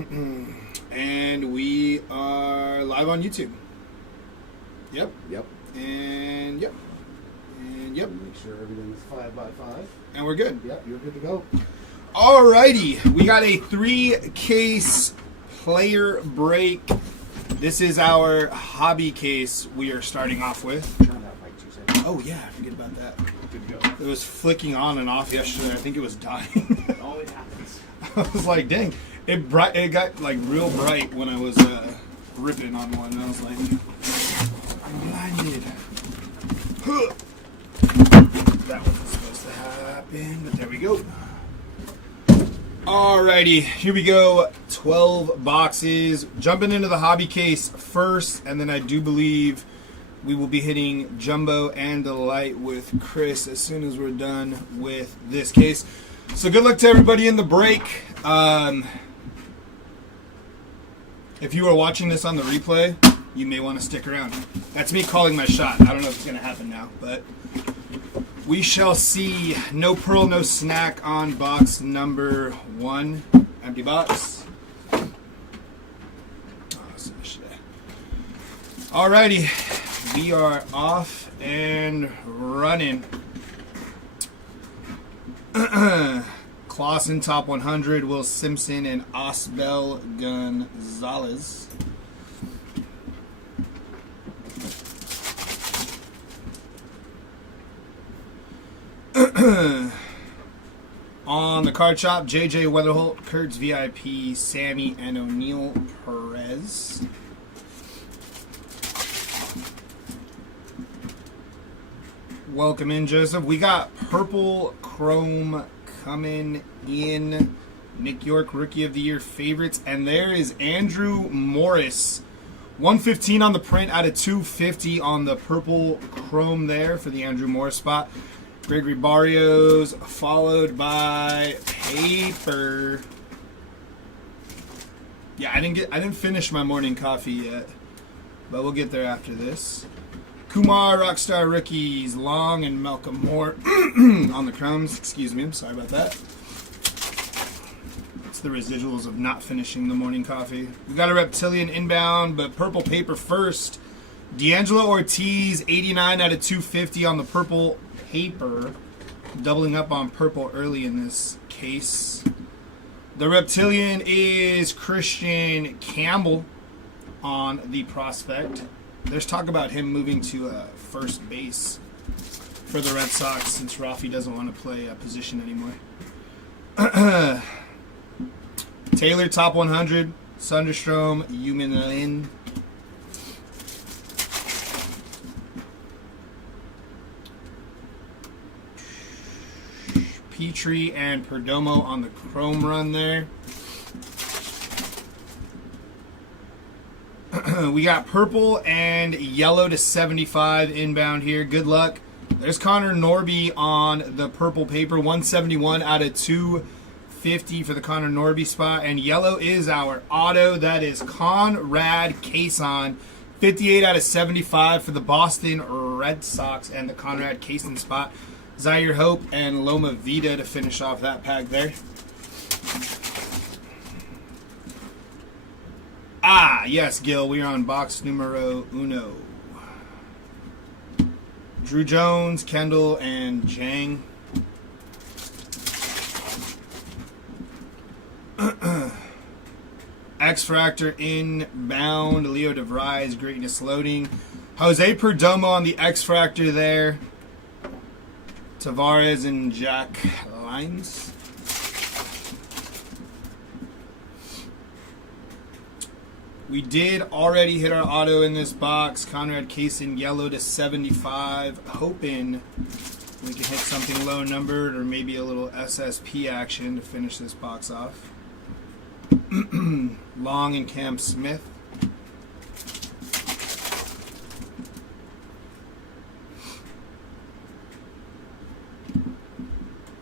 And we are live on YouTube. Yep. Yep. And yep. And yep. Make sure everything's 5x5. And we're good. Yep, you're good to go. Alrighty. We got a 3-case player break. This is our hobby case we are starting off with. Turn that mic 2 seconds. Oh yeah, I forget about that. Good to go. It was flicking on and off yesterday. I think it was dying. Oh, it happens. I was like, dang. It got like real bright when I was ripping on one. And I was like, I'm blinded. That wasn't supposed to happen, but there we go. Alrighty, here we go. 12 boxes. Jumping into the hobby case first, and then I do believe we will be hitting Jumbo and the Light with Chris as soon as we're done with this case. So good luck to everybody in the break. If you are watching this on the replay, you may want to stick around. That's me calling my shot. I don't know if it's going to happen now, but we shall see. No pearl, no snack on box number 1. Empty box. Oh, so shit. Alrighty. We are off and running. Clausen top 100, Will Simpson and Osbel Gonzalez. On the card shop, JJ Weatherholt, Kurtz VIP, Sammy, and O'Neal Perez. Welcome in, Joseph. We got purple chrome coming in. Nick York, Rookie of the Year favorites. And there is Andrew Morris. 115 on the print out of 250 on the purple chrome there for the Andrew Morris spot. Gregory Barrios, followed by paper. Yeah, I didn't finish my morning coffee yet, but we'll get there after this. Kumar, Rockstar Rookies, Long and Malcolm Moore on the crumbs. Excuse me, I'm sorry about that. It's the residuals of not finishing the morning coffee. We got a Reptilian inbound, but purple paper first. D'Angelo Ortiz, 89 out of 250 on the purple paper. Doubling up on purple early in this case. The Reptilian is Christian Campbell on the prospect. There's talk about him moving to first base for the Red Sox since Rafi doesn't want to play a position anymore. Taylor, top 100. Sunderstrom, Yumin Lin. Petrie and Perdomo on the chrome run there. We got purple and yellow to 75 inbound here. Good luck. There's Connor Norby on the purple paper. 171 out of 250 for the Connor Norby spot. And yellow is our auto. That is Conrad Cason. 58 out of 75 for the Boston Red Sox and the Conrad Cason spot. Zaire Hope and Loma Vida to finish off that pack there. Ah, yes, Gil, we are on box numero 1. Drew Jones, Kendall, and Jang. X-Fractor inbound, Leo DeVries, Greatness loading. Jose Perdomo on the X-Fractor there. Tavares and Jack Lines. We did already hit our auto in this box. Conrad Cason, yellow to 75. Hoping we can hit something low numbered or maybe a little SSP action to finish this box off. Long and Cam Smith.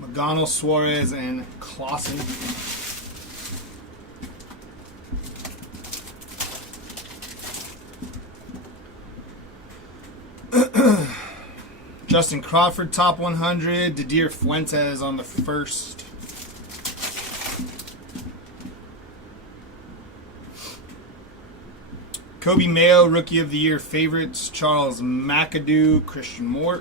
McDonald, Suarez, and Clausen. Justin Crawford, top 100. Didier Fuentes on the first. Kobe Mayo, Rookie of the Year favorites, Charles McAdoo, Christian Moore.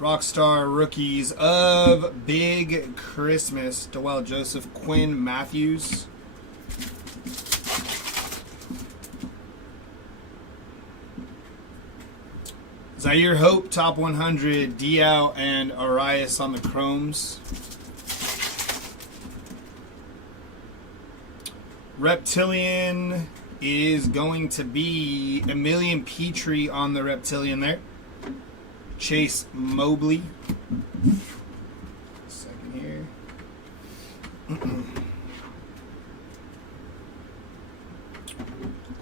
Rockstar Rookies of Big Christmas, Dewell Joseph, Quinn Matthews. Zaire Hope, top 100, Diao and Arias on the Chromes. Reptilian is going to be Emilian Petrie on the Reptilian there. Chase Mobley. Second here.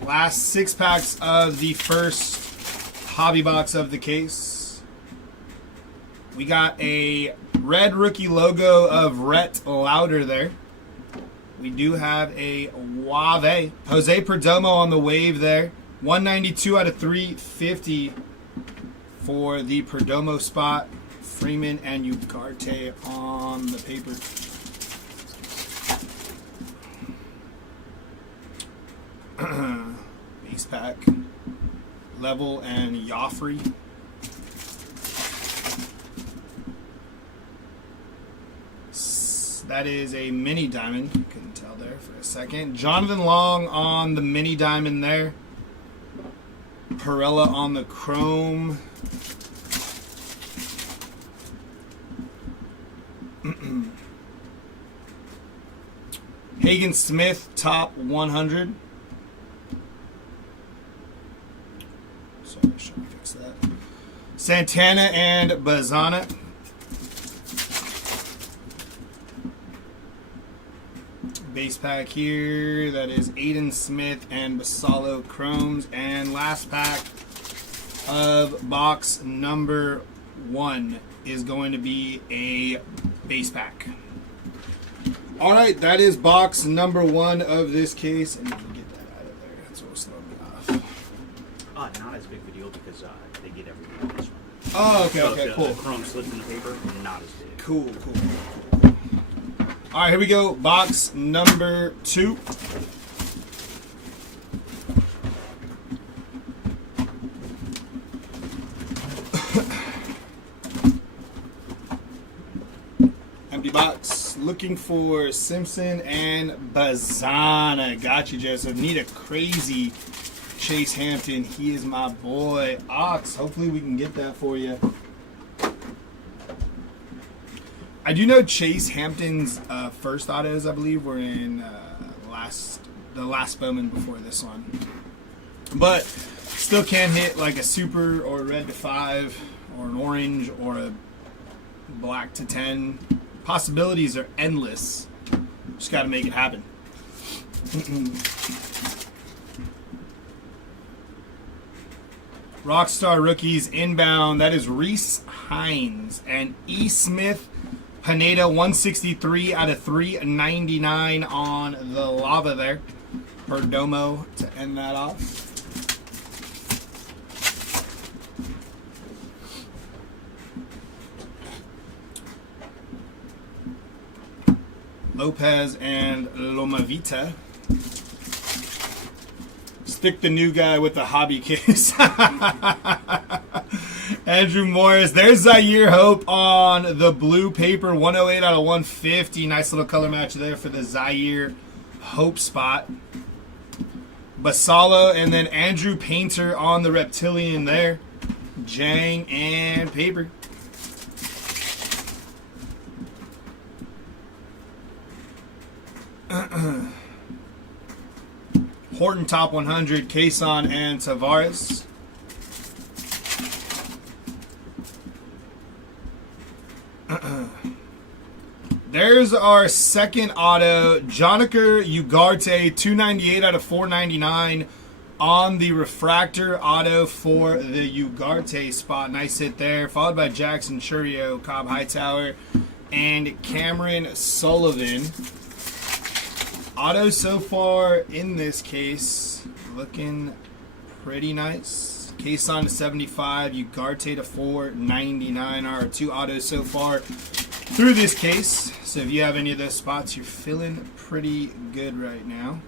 Last 6 packs of the first hobby box of the case. We got a red rookie logo of Rhett Lauder there. We do have a Wave. Jose Perdomo on the wave there. 192 out of 350 for the Perdomo spot. Freeman and Ugarte on the paper. Base pack. Level and Joffrey. That is a mini diamond. Couldn't tell there for a second. Jonathan Long on the mini diamond there. Perella on the chrome. Hagen Smith, top 100. Sorry, should I fix that? Santana and Bazana. Base pack here, that is Aiden Smith and Basalo Chromes. And last pack of box number 1 is going to be a base pack. Alright, that is box number 1 of this case. And you can get that out of there. That's what's throwing me off. Not as big of a deal because they get everything on this one. Oh, okay, So okay, the cool. chrome slipped in the paper, not as big. Cool. Alright, here we go. Box number 2. Empty box. Looking for Simpson and Bazana. Got you, Joseph. Need a crazy Chase Hampton. He is my boy. Ox. Hopefully we can get that for you. I do know Chase Hampton's first autos, I believe, were in the last Bowman before this one. But still can hit like a super or a red to 5 or an orange or a black to 10. Possibilities are endless. Just got to make it happen. Rockstar Rookies inbound. That is Reese Hines and E. Smith Pineda, 163 out of 399 on the lava there. Perdomo to end that off. Lopez and Lomavita. Stick the new guy with the hobby case. Andrew Morris. There's Zaire Hope on the blue paper. 108 out of 150. Nice little color match there for the Zaire Hope spot. Basalo and then Andrew Painter on the Reptilian there. Jang and paper. Horton top 100, Kason and Tavares. There's our second auto, Jonica Ugarte, 298 out of 499 on the refractor auto for the Ugarte spot. Nice hit there, followed by Jackson Churio, Cobb Hightower, and Cameron Sullivan. Auto so far in this case looking pretty nice. Kason to 75, Ugarte to 499 are our two autos so far through this case. So if you have any of those spots, you're feeling pretty good right now.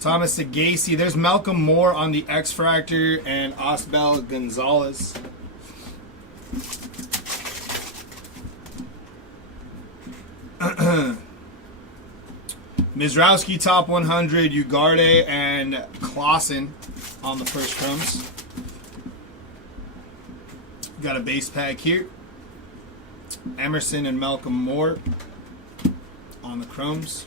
Thomas Sagasi. There's Malcolm Moore on the X Fractor and Osbel Gonzalez. Mizrowski top 100, Ugarte and Clausen on the first chromes. Got a base pack here. Emerson and Malcolm Moore on the chromes.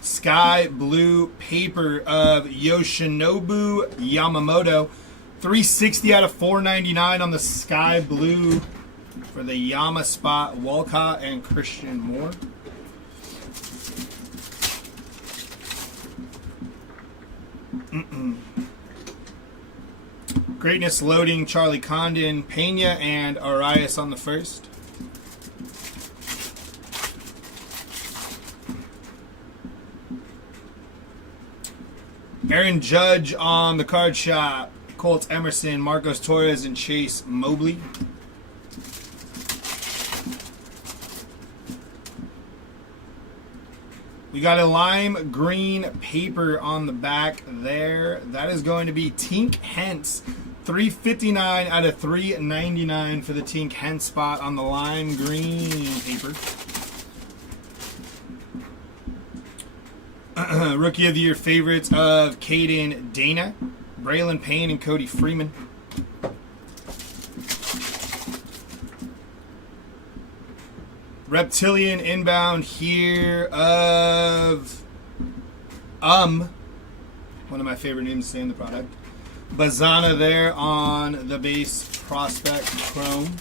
Sky blue paper of Yoshinobu Yamamoto. 360 out of 499 on the sky blue for the Yama spot. Walcott and Christian Moore. Greatness loading, Charlie Condon, Pena, and Arias on the first. Aaron Judge on the card shop. Colts Emerson, Marcos Torres, and Chase Mobley. We got a lime green paper on the back there. That is going to be Tink Hence. 359 out of 399 for the Tink Hence spot on the lime green paper. Rookie of the Year favorites of Caden Dana, Braylon Payne, and Cody Freeman. Reptilian inbound here of one of my favorite names to say in the product. Bazana there on the base prospect chrome.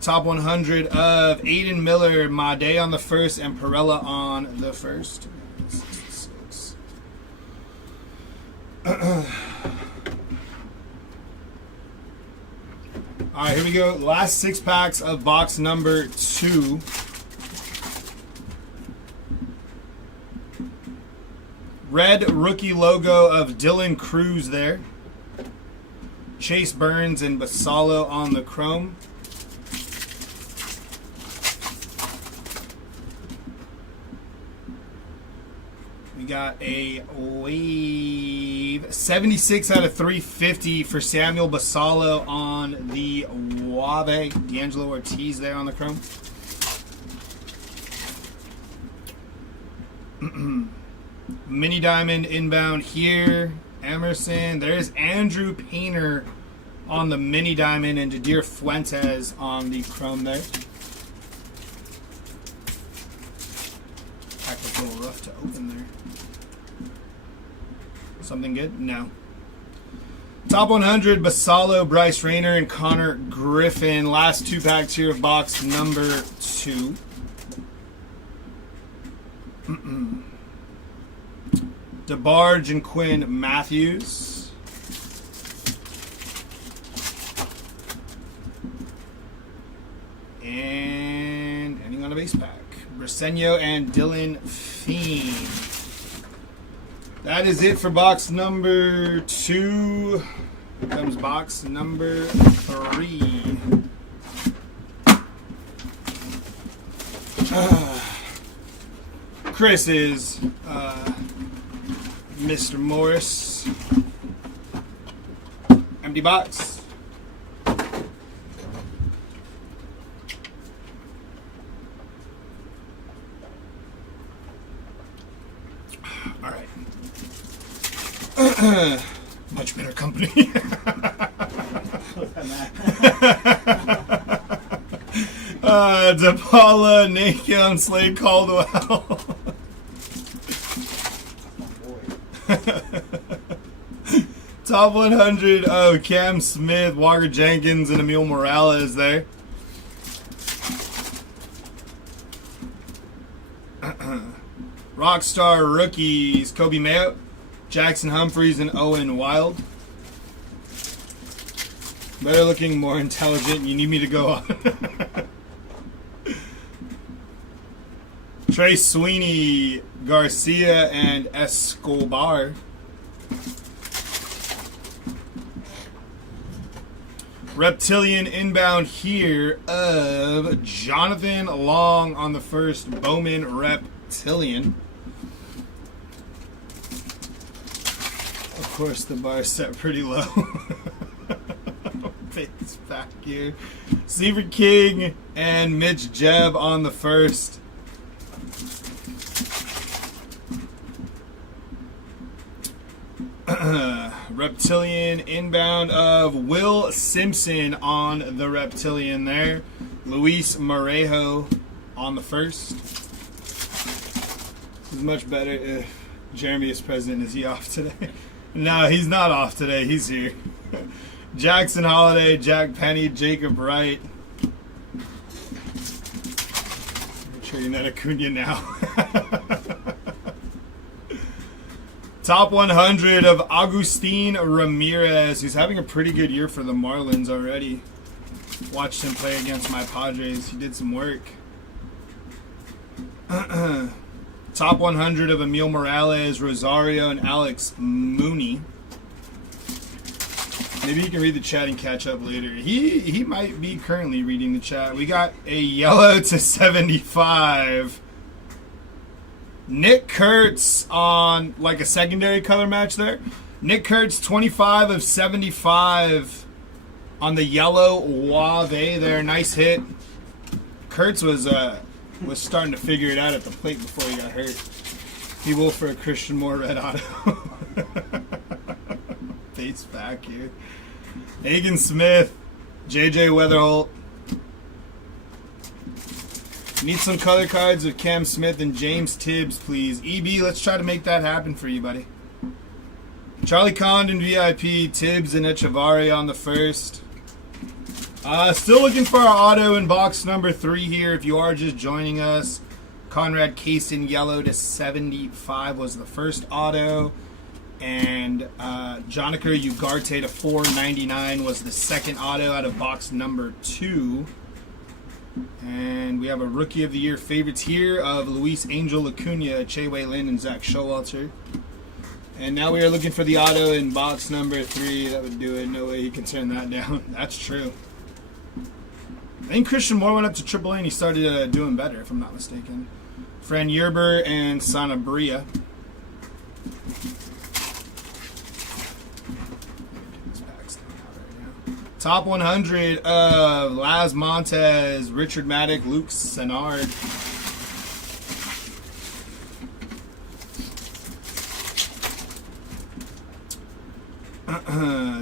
Top 100 of Aiden Miller, Made on the first, and Perella on the first. All right, here we go. Last 6 packs of box number 2. Red rookie logo of Dylan Cruz there. Chase Burns and Basalo on the chrome. We got a wave 76 out of 350 for Samuel Basalo on the Wabe. D'Angelo Ortiz there on the chrome. Mini diamond inbound here. Emerson. There's Andrew Painter on the mini diamond and Jadir Fuentes on the chrome there. Pack was a little rough to open there. Something good? No. Top 100, Basalo, Bryce Rayner, and Connor Griffin. Last 2 packs here of box number 2. DeBarge and Quinn Matthews. And ending on a base pack. Briseño and Dylan Fiend. That is it for box number 2. Here comes box number 3. Chris is Mr. Morris. Empty box. All right. Much better company. DePaula, Nakion, Slade Caldwell. Top 100 of Cam Smith, Walker Jenkins, and Emil Morales there. Rockstar rookies, Kobe Mayo, Jackson Humphreys, and Owen Wild. Better looking, more intelligent. You need me to go on. Trey Sweeney, Garcia, and Escobar. Reptilian inbound here of Jonathan Long on the first. Bowman Reptilian. Of course, the bar set pretty low. Face back here. Seaver King and Mitch Jebb on the first. Reptilian inbound of Will Simpson on the Reptilian there. Luis Morejo on the first. It's much better if Jeremy is president. Is he off today? No, he's not off today. He's here. Jackson Holiday, Jack Penny, Jacob Wright. I'm trading that Acuna now. Top 100 of Agustin Ramirez, who's having a pretty good year for the Marlins already. Watched him play against my Padres. He did some work. Top 100 of Emil Morales, Rosario, and Alex Mooney. Maybe you can read the chat and catch up later. He might be currently reading the chat. We got a yellow to 75. Nick Kurtz on like a secondary color match there. Nick Kurtz, 25 of 75 on the yellow Wave there. Nice hit. Kurtz was starting to figure it out at the plate before he got hurt. He will for a Christian Moore red auto. Face back here. Hagen Smith, JJ Weatherholt. Need some color cards of Cam Smith and James Tibbs, please. EB, let's try to make that happen for you, buddy. Charlie Condon, VIP, Tibbs and Echevarria on the first. Still looking for our auto in box number 3 here. If you are just joining us, Conrad Kaysen yellow to 75 was the first auto. And Jonica Ugarte to 499 was the second auto out of box number 2. And we have a Rookie of the Year favorites here of Luis Angel Acuna, Che Wei Lin, and Zach Showalter. And now we are looking for the auto in box number 3. That would do it. No way he can turn that down. That's true. I think Christian Moore went up to AAA and he started doing better, if I'm not mistaken. Fran Yerber and Sanabria. Top 100 of Laz Montez, Richard Maddock, Luke Senard.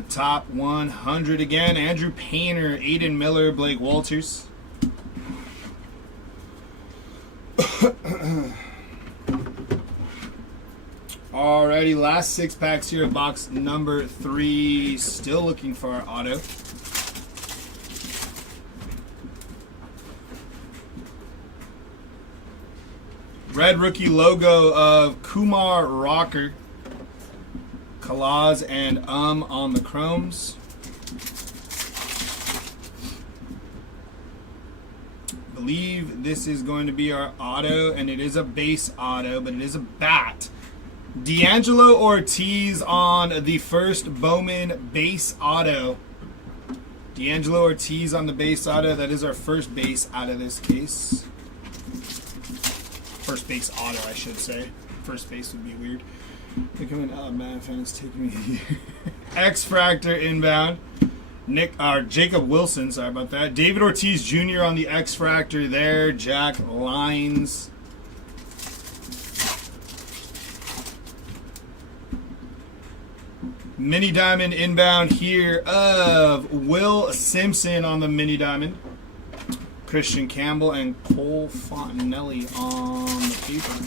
Top 100 again, Andrew Painter, Aiden Miller, Blake Walters. Alrighty, last 6 packs here of box number 3. Still looking for our auto. Red rookie logo of Kumar Rocker. Kalaz and on the chromes. Believe this is going to be our auto, and it is a base auto, but it is a bat. D'Angelo Ortiz on the first Bowman base auto. D'Angelo Ortiz on the base auto. That is our first base out of this case. First base auto, I should say. First base would be weird. Becoming an Alabama fan is taking me a year. X-Fractor inbound. Jacob Wilson, sorry about that. David Ortiz Jr. on the X-Fractor there. Jack Lines. Mini Diamond inbound here of Will Simpson on the Mini Diamond. Christian Campbell and Cole Fontenelli on the paper.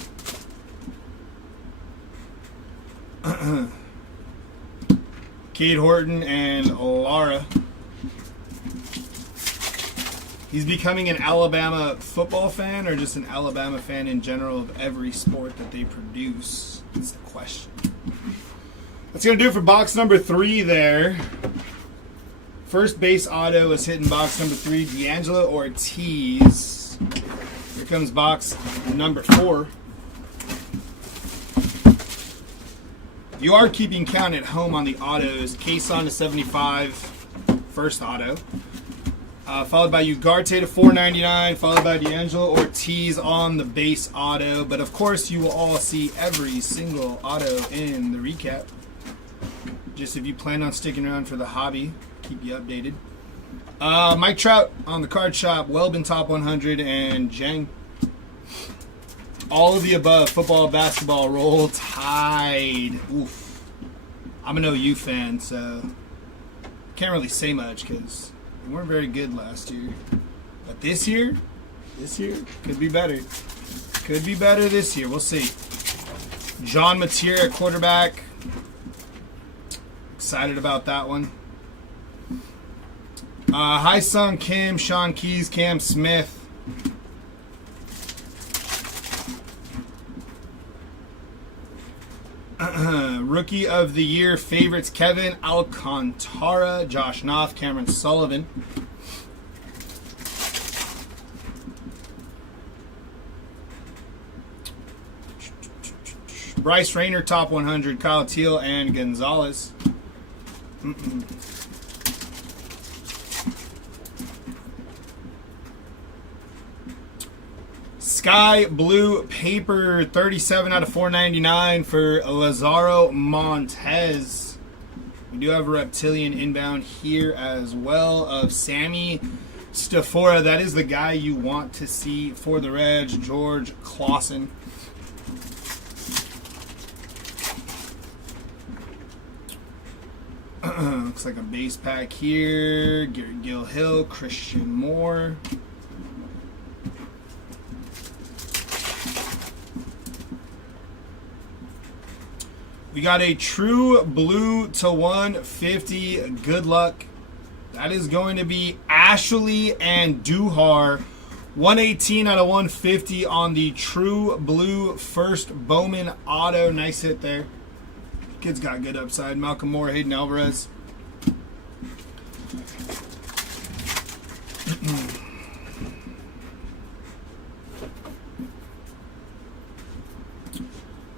Cade Horton and Lara. He's becoming an Alabama football fan or just an Alabama fan in general of every sport that they produce? That's the question. That's going to do it for box number 3 there. First base auto is hitting box number 3, D'Angelo Ortiz. Here comes box number 4. You are keeping count at home on the autos. Kason to 75, first auto. Followed by Ugarte to 499, followed by D'Angelo Ortiz on the base auto. But of course, you will all see every single auto in the recap. Just if you plan on sticking around for the hobby, keep you updated. Mike Trout on the card shop, Welbin top 100, and Jang. All of the above, football, basketball, roll tide. Oof. I'm an OU fan, so can't really say much because they weren't very good last year. But this year could be better. Could be better this year. We'll see. John Mateer at quarterback. Excited about that one. Hai-Sung Kim, Sean Keys, Cam Smith. Rookie of the Year favorites Kevin Alcantara, Josh Knopf, Cameron Sullivan. Bryce Rayner top 100, Kyle Teal, and Gonzalez. Sky Blue Paper, 37 out of 499 for Lazaro Montez. We do have a Reptilian inbound here as well of Sammy Stafora. That is the guy you want to see for the Reg, George Clausen. Looks like a base pack here. Garrett Gilhill, Christian Moore. We got a true blue to 150. Good luck. That is going to be Ashley and Duhar. 118 out of 150 on the true blue first Bowman auto. Nice hit there. Kid's got good upside. Malcolm Moore, Hayden Alvarez.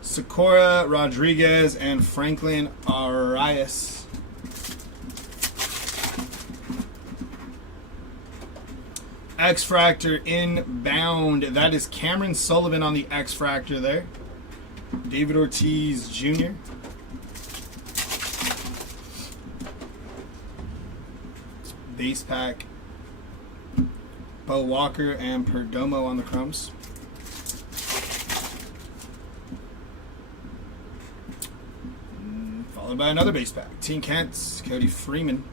Sakura Rodriguez and Franklin Arias. X-Fractor inbound. That is Cameron Sullivan on the X-Fractor there. David Ortiz Jr. Base pack. Bo Walker and Perdomo on the crumbs. Followed by another base pack. Team Kent's Cody Freeman.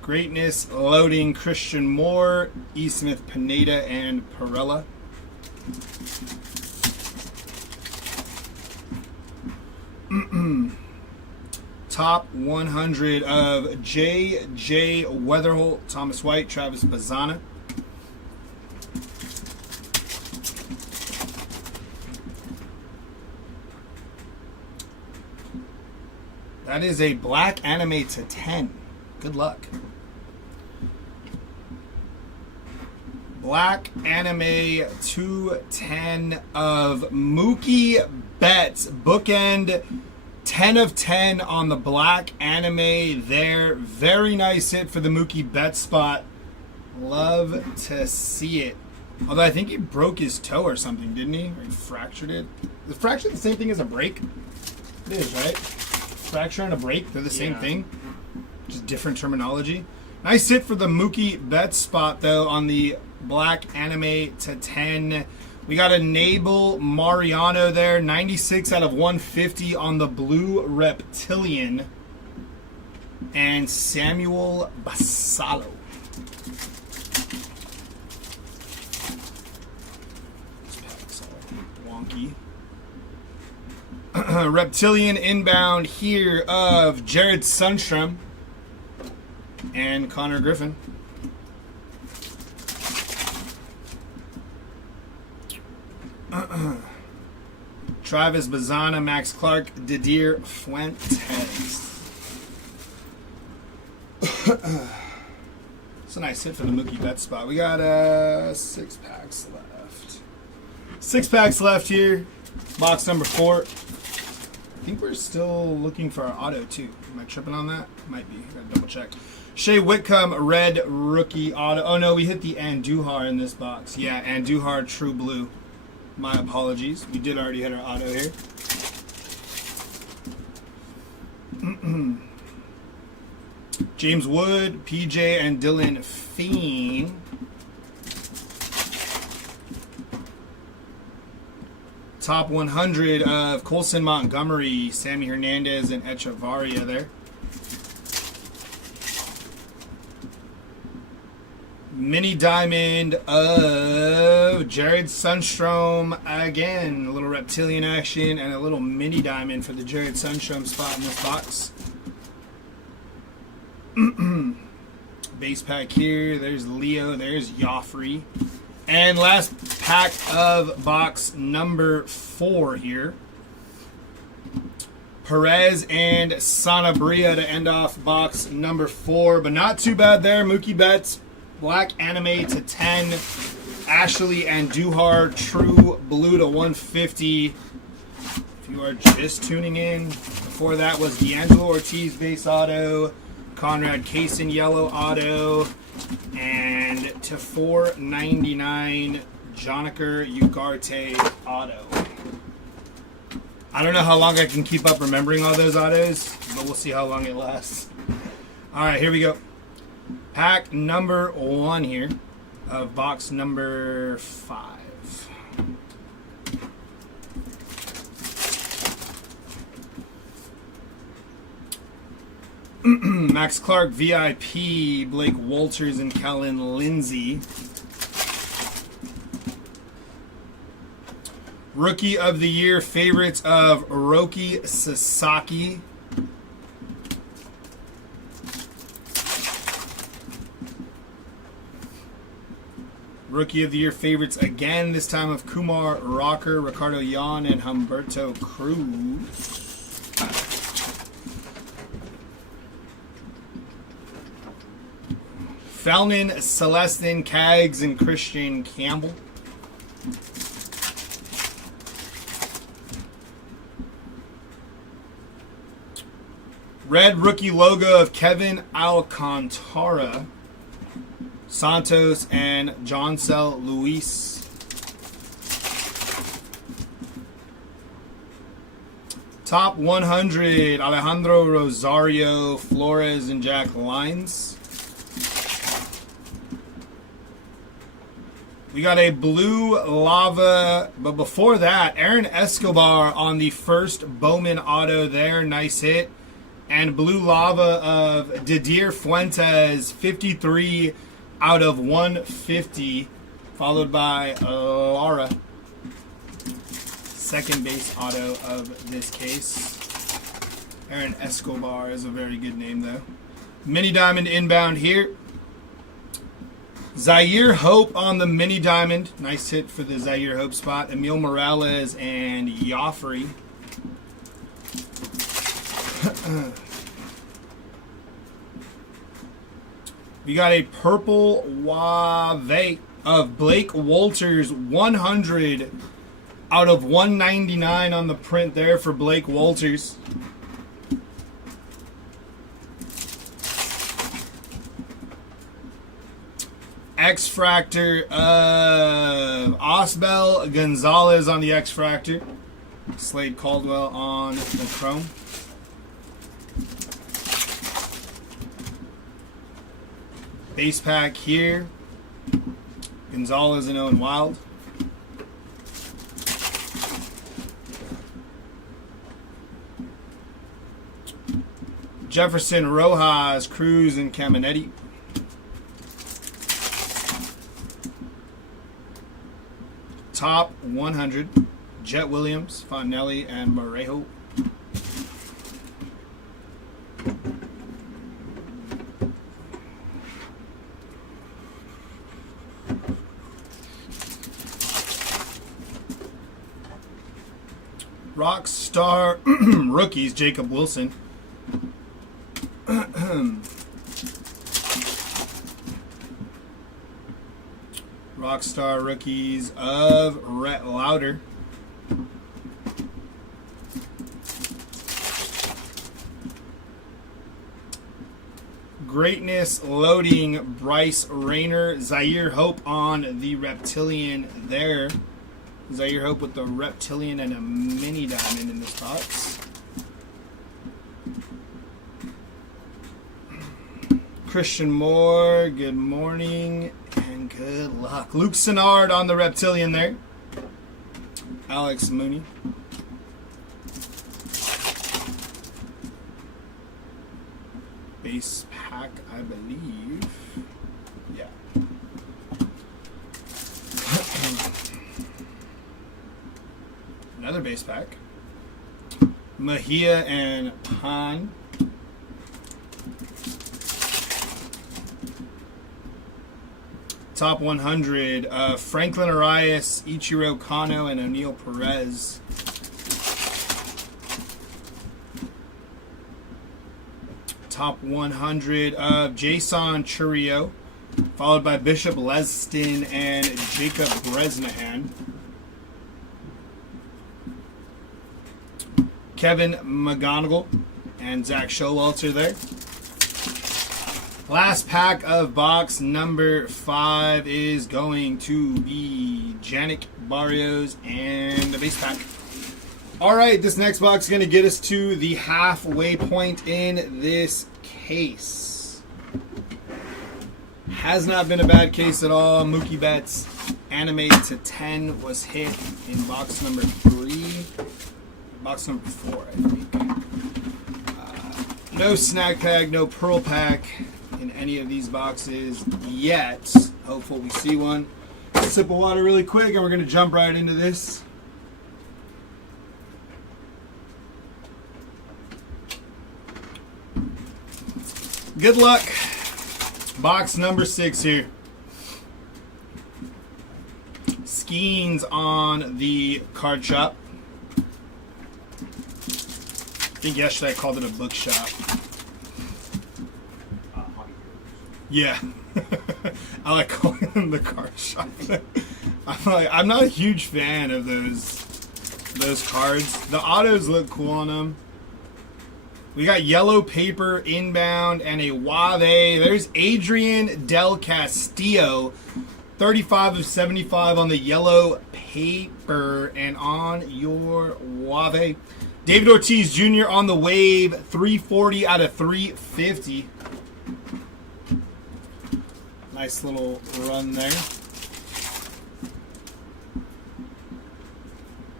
Greatness loading Christian Moore, E. Smith Pineda, and Perella. Top 100 of J.J. Weatherholt, Thomas White, Travis Bazana. That is a black anime to 10. Good luck. Black anime 210 of Mookie Betts. Bookend 10 of 10 on the black anime there. Very nice hit for the Mookie Betts spot. Love to see it. Although I think he broke his toe or something, didn't he? Or he fractured it. Is fracture the same thing as a break? It is, right? Fracture and a break, they're the same thing. Just different terminology. Nice hit for the Mookie Betts spot, though, on the black anime to 10. We got a Nabel Mariano there. 96 out of 150 on the blue Reptilian. And Samuel Basallo. This pack's all wonky. Reptilian inbound here of Jared Sundstrom and Connor Griffin. Travis Bazana, Max Clark, Didier Fuentes. It's a nice hit for the Mookie Betts spot. We got 6 packs left. 6 packs left here. Box number 4. think we're still looking for our auto too. Am I tripping on that? Might be. Gotta double check. Shea Whitcomb, red rookie auto. Oh no, we hit the Andujar in this box. Yeah, Andujar True Blue. My apologies. We did already hit our auto here. James Wood, PJ, and Dylan Fiend. Top 100 of Colson Montgomery, Sammy Hernandez, and Echevarria there. Mini diamond of Jared Sunstrom again. A little reptilian action and a little mini diamond for the Jared Sunstrom spot in this box. Base pack here. There's Leo. There's Joffrey. And last pack of box number 4 here. Perez and Sanabria to end off box number 4. But not too bad there. Mookie Betts, black anime to 10. Ashley Andujar, true blue to 150. If you are just tuning in, before that was D'Angelo Ortiz base auto. Conrad Kaysen yellow auto. And to 499, Joniker Ugarte auto. I don't know how long I can keep up remembering all those autos, but we'll see how long it lasts. All right, here we go. Pack number 1 here of box number 5. Max Clark VIP, Blake Walters, and Kellen Lindsay. Rookie of the Year favorites of Roki Sasaki. Rookie of the Year favorites again, this time of Kumar Rocker, Ricardo Yan, and Humberto Cruz. Felnin, Celestin, Cags, and Christian Campbell. Red rookie logo of Kevin Alcantara, Santos, and Joncel Luis. Top 100, Alejandro Rosario, Flores, and Jack Lyons. We got a blue lava, but before that, Aaron Escobar on the first Bowman auto there. Nice hit. And blue lava of Didier Fuentes, 53 out of 150, followed by Lara. Second base auto of this case. Aaron Escobar is a very good name, though. Mini diamond inbound here. Zaire Hope on the mini diamond. Nice hit for the Zaire Hope spot. Emil Morales and Joffrey. We got a purple Wave of Blake Walters, 100 out of 199 on the print there for Blake Walters. X-Fractor of Osbel Gonzalez on the X-Fractor. Slade Caldwell on the Chrome. Base pack here. Gonzalez and Owen Wild. Jefferson Rojas, Cruz, and Caminetti. Top 100, Jet Williams, Fontenelli, and Morejo. Rockstar rookies, Jacob Wilson. Rockstar rookies of Rhett Lauder. Greatness loading Bryce Rayner. Zaire Hope on the Reptilian there. Zaire Hope with the Reptilian and a mini diamond in this box. Christian Moore, good morning and good luck. Luke Sennard on the Reptilian there. Alex Mooney. Base pack, I believe. Yeah. Another base pack. Mejia and Han. Top 100, Franklin Arias, Ichiro Kano, and O'Neal Perez. Top 100 of Jason Churio, followed by Bishop Leston and Jacob Bresnahan. Kevin McGonigal and Zach Showalter there. Last pack of box number 5 is going to be Janik Barrios and the base pack. Alright, this next box is going to get us to the halfway point in this case. Has not been a bad case at all. Mookie Betts animated to 10 was hit in box number 3. Box number 4, I think. No snack pack, no pearl pack in any of these boxes yet. Hopefully we see one. Sip of water really quick and we're going to jump right into this. Good luck. Box number 6 here. Skeens on the card shop. I think yesterday I called it a bookshop. Yeah. I like calling them the card shop. I'm not a huge fan of those cards. The autos look cool on them. We got yellow paper inbound and a Wave. There's Adrian Del Castillo. 35 of 75 on the yellow paper and on your Wave. David Ortiz Jr. on the Wave. 340 out of 350. Nice little run there.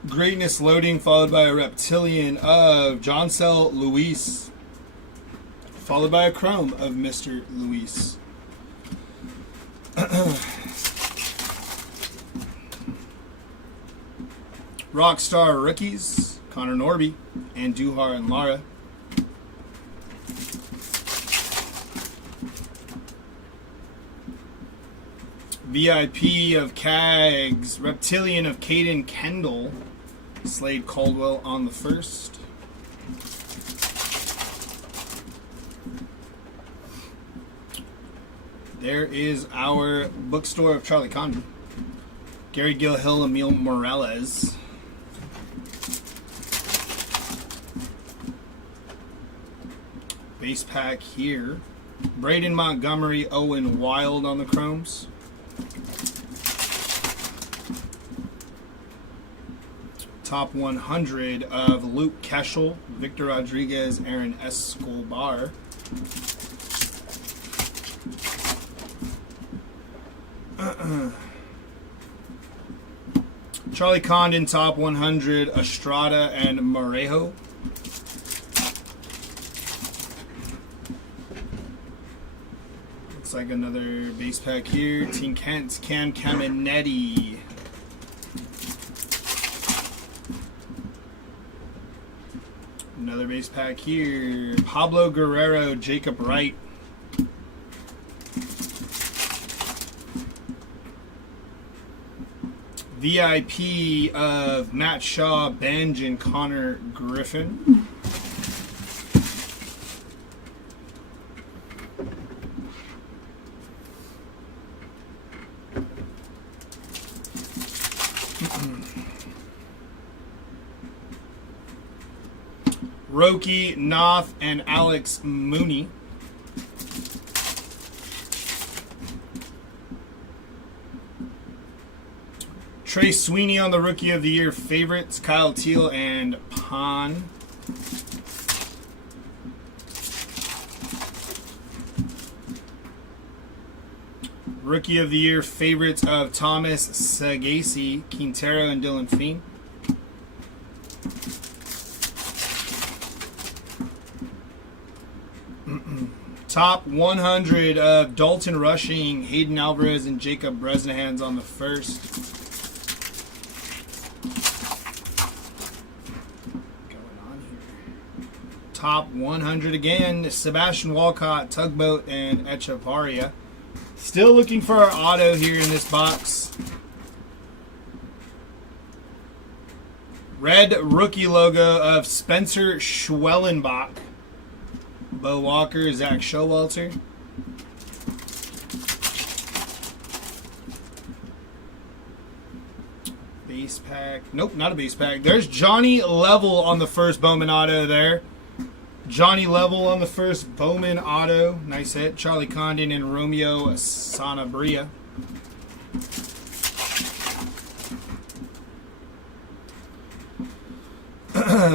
Greatness loading, followed by a Reptilian of Joncel Luis, followed by a Chrome of Mr. Luis. Rockstar rookies, Connor Norby and Duhar and Lara. VIP of Cags, Reptilian of Caden Kendall, Slade Caldwell on the first. There is our bookstore of Charlie Condon. Gary Gilhill, Emil Morales. Base pack here. Braden Montgomery, Owen Wild on the Chromes. Top 100 of Luke Keschel, Victor Rodriguez, Aaron Escobar. Charlie Condon, top 100, Estrada and Morejo. Looks like another base pack here. Team Kent, Cam Caminetti. Another base pack here. Pablo Guerrero, Jacob Wright. VIP of Matt Shaw, Benj, and Connor Griffin. Roki, Noth, and Alex Mooney. Trey Sweeney on the Rookie of the Year favorites, Kyle Teal and Pon. Rookie of the Year favorites of Thomas Sagasi, Quintero, and Dylan Feen. Top 100 of Dalton Rushing, Hayden Alvarez, and Jacob Bresnahan's on the first. Going on here. Top 100 again, Sebastian Walcott, Tugboat, and Echevarria. Still looking for our auto here in this box. Red rookie logo of Spencer Schwellenbach. Bo Walker, Zach Showalter. Base pack. Nope, not a base pack. There's Johnny Level on the first Bowman auto there. Johnny Level on the first Bowman auto. Nice hit. Charlie Condon and Romeo Sanabria.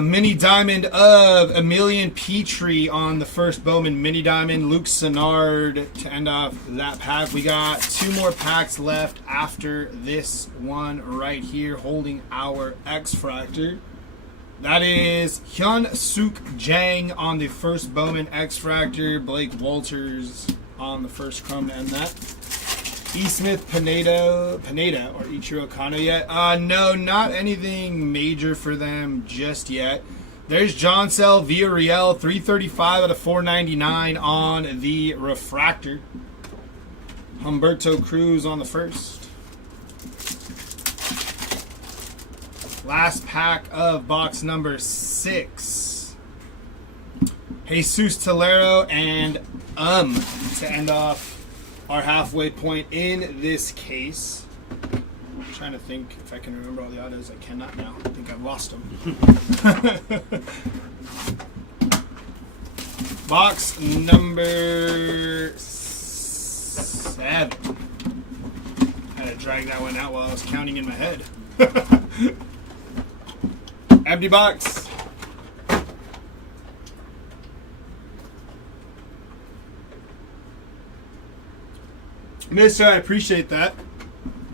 Mini diamond of Emilian Petrie on the first Bowman mini diamond. Luke Sennard to end off that pack. We got 2 more packs left after this one right here, holding our X-Fractor. That is Hyun Suk Jang on the first Bowman X-Fractor. Blake Walters on the first Chrome to end that. E. Smith Pineda or Ichiro Kano yet? No, not anything major for them just yet. There's John Sell Villarreal, 335 out of 499 on the refractor. Humberto Cruz on the first. Last pack of box number 6. Jesus Tolero and to end off our halfway point in this case. I'm trying to think if I can remember all the autos. I cannot now. I think I've lost them. Box number 7. Had to drag that one out while I was counting in my head. Empty box. Mister, I appreciate that.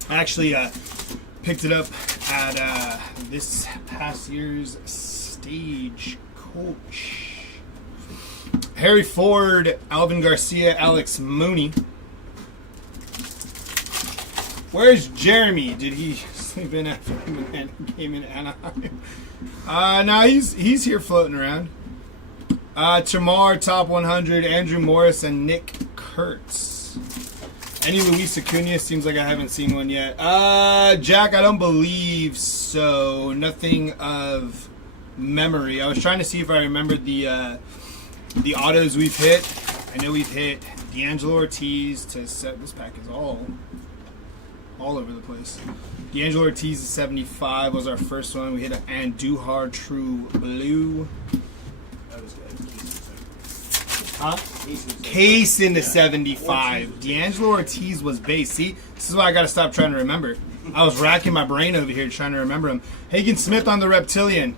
I actually picked it up at this past year's Stagecoach. Harry Ford, Alvin Garcia, Alex Mooney. Where's Jeremy? Did he sleep in after the game in Anaheim? No, he's here floating around. Tamar, top 100, Andrew Morris, and Nick Kurtz. Any Luis Acuna? Seems like I haven't seen one yet. Jack, I don't believe so. Nothing of memory. I was trying to see if I remembered the autos we've hit. I know we've hit D'Angelo Ortiz to set. This pack is all over the place. D'Angelo Ortiz to 75 was our first one. We hit an Andujar True Blue. That was good. Huh? Case into 75. D'Angelo Ortiz was base. See, this is why I got to stop trying to remember. I was racking my brain over here trying to remember him. Hagen Smith on the Reptilian.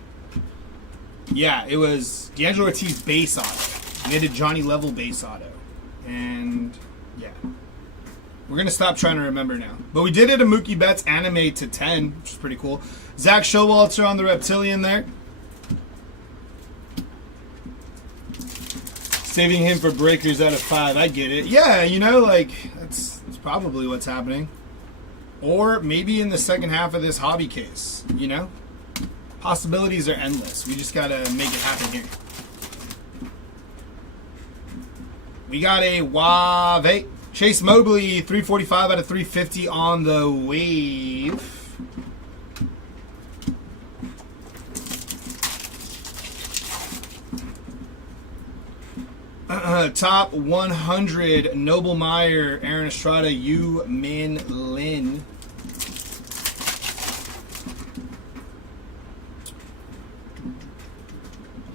Yeah, it was D'Angelo Ortiz base auto. We had a Johnny Level base auto. And, yeah. We're going to stop trying to remember now. But we did hit a Mookie Betts anime to 10, which is pretty cool. Zach Showalter on the Reptilian there. Saving him for breakers out of 5. I get it. Yeah, you know, like, that's probably what's happening. Or maybe in the second half of this hobby case, you know? Possibilities are endless. We just got to make it happen here. We got a Wave. Chase Mobley, 345 out of 350 on the wave. Top 100, Noble Meyer, Aaron Estrada, Yu Min Lin.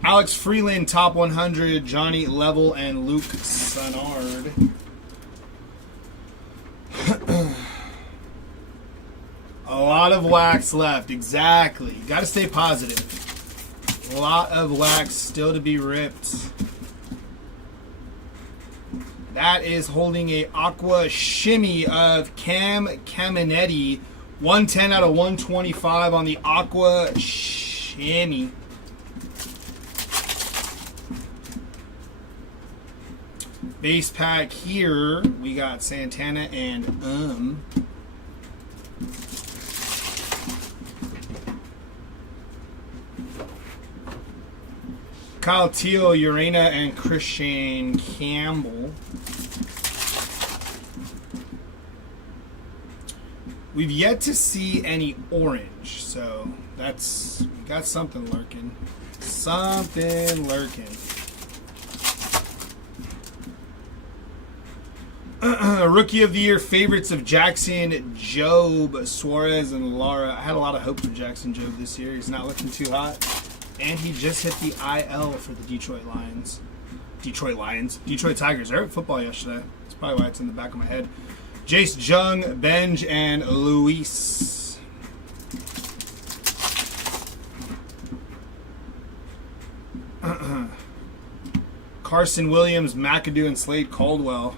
Alex Freeland, top 100, Johnny Level, and Luke Sennard. A lot of wax left. Exactly. Got to stay positive. A lot of wax still to be ripped. That is holding a Aqua Shimmy of Cam Caminetti. 110 out of 125 on the Aqua Shimmy. Base pack here, we got Santana and Kyle Teal, Urena, and Christian Campbell. We've yet to see any orange, so that's, we got something lurking. Something lurking. Rookie of the Year favorites of Jackson, Job, Suarez, and Lara. I had a lot of hope for Jackson Job this year. He's not looking too hot. And he just hit the IL for the Detroit Lions. Detroit Tigers. They were at football yesterday. That's probably why it's in the back of my head. Jace Jung, Benj, and Luis. Carson Williams, McAdoo, and Slade Caldwell.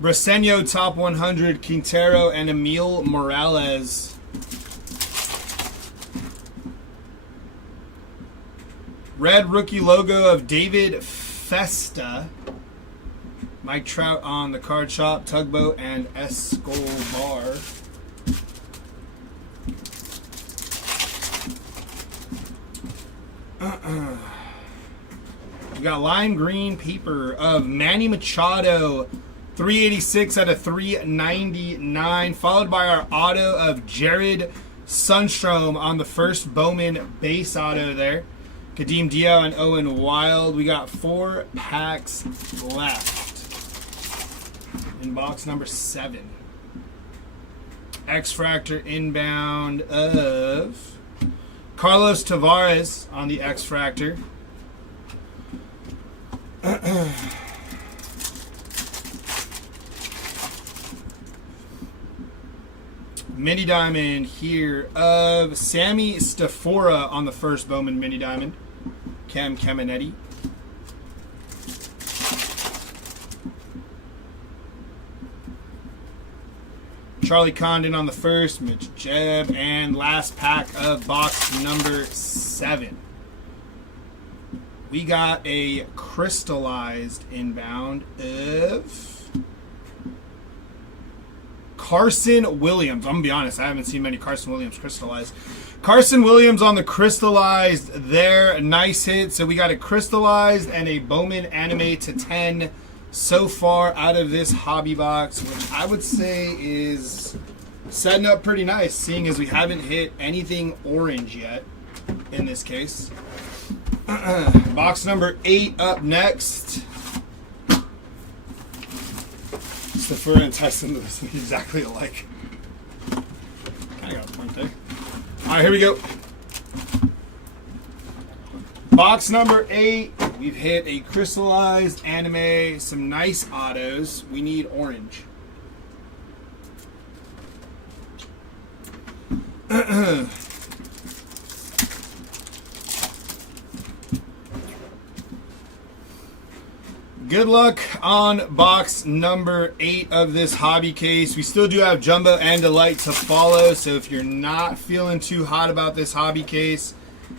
Briseño, top 100, Quintero, and Emil Morales. Red rookie logo of David Festa. Mike Trout on the card shop, Tugboat, and Escobar. We got lime green paper of Manny Machado, 386 out of 399, followed by our auto of Jared Sunstrom on the first Bowman base auto there. Kadeem Diao and Owen Wild. We got 4 packs left in box number 7. X-Fractor inbound of Carlos Tavares on the X-Fractor. Mini Diamond here of Sammy Stafora on the first Bowman Mini Diamond. Cam Caminetti. Charlie Condon on the first, Mitch Jeb, and last pack of box number 7. We got a crystallized inbound of Carson Williams. I'm going to be honest, I haven't seen many Carson Williams crystallized. Carson Williams on the crystallized there. Nice hit. So we got a crystallized and a Bowman Anime to 10 so far out of this hobby box, which I would say is setting up pretty nice, seeing as we haven't hit anything orange yet in this case. Box number 8 up next. Stafura and Tyson look exactly alike. I got a point there. All right, here we go. Box number 8. We've hit a crystallized anime, some nice autos. We need orange. Good luck on box number 8 of this hobby case. We still do have Jumbo and Delight to follow, so if you're not feeling too hot about this hobby case,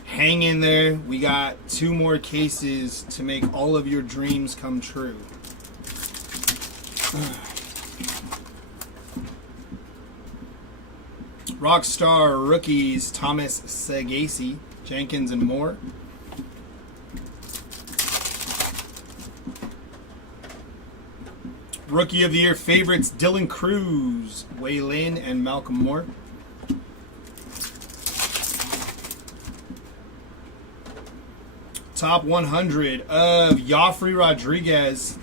hang in there. We got 2 more cases to make all of your dreams come true. Rockstar rookies, Thomas Sagasi, Jenkins, and Moore. Rookie of the Year favorites, Dylan Cruz, Wei Lin, and Malcolm Moore. Top 100 of Joffrey Rodriguez.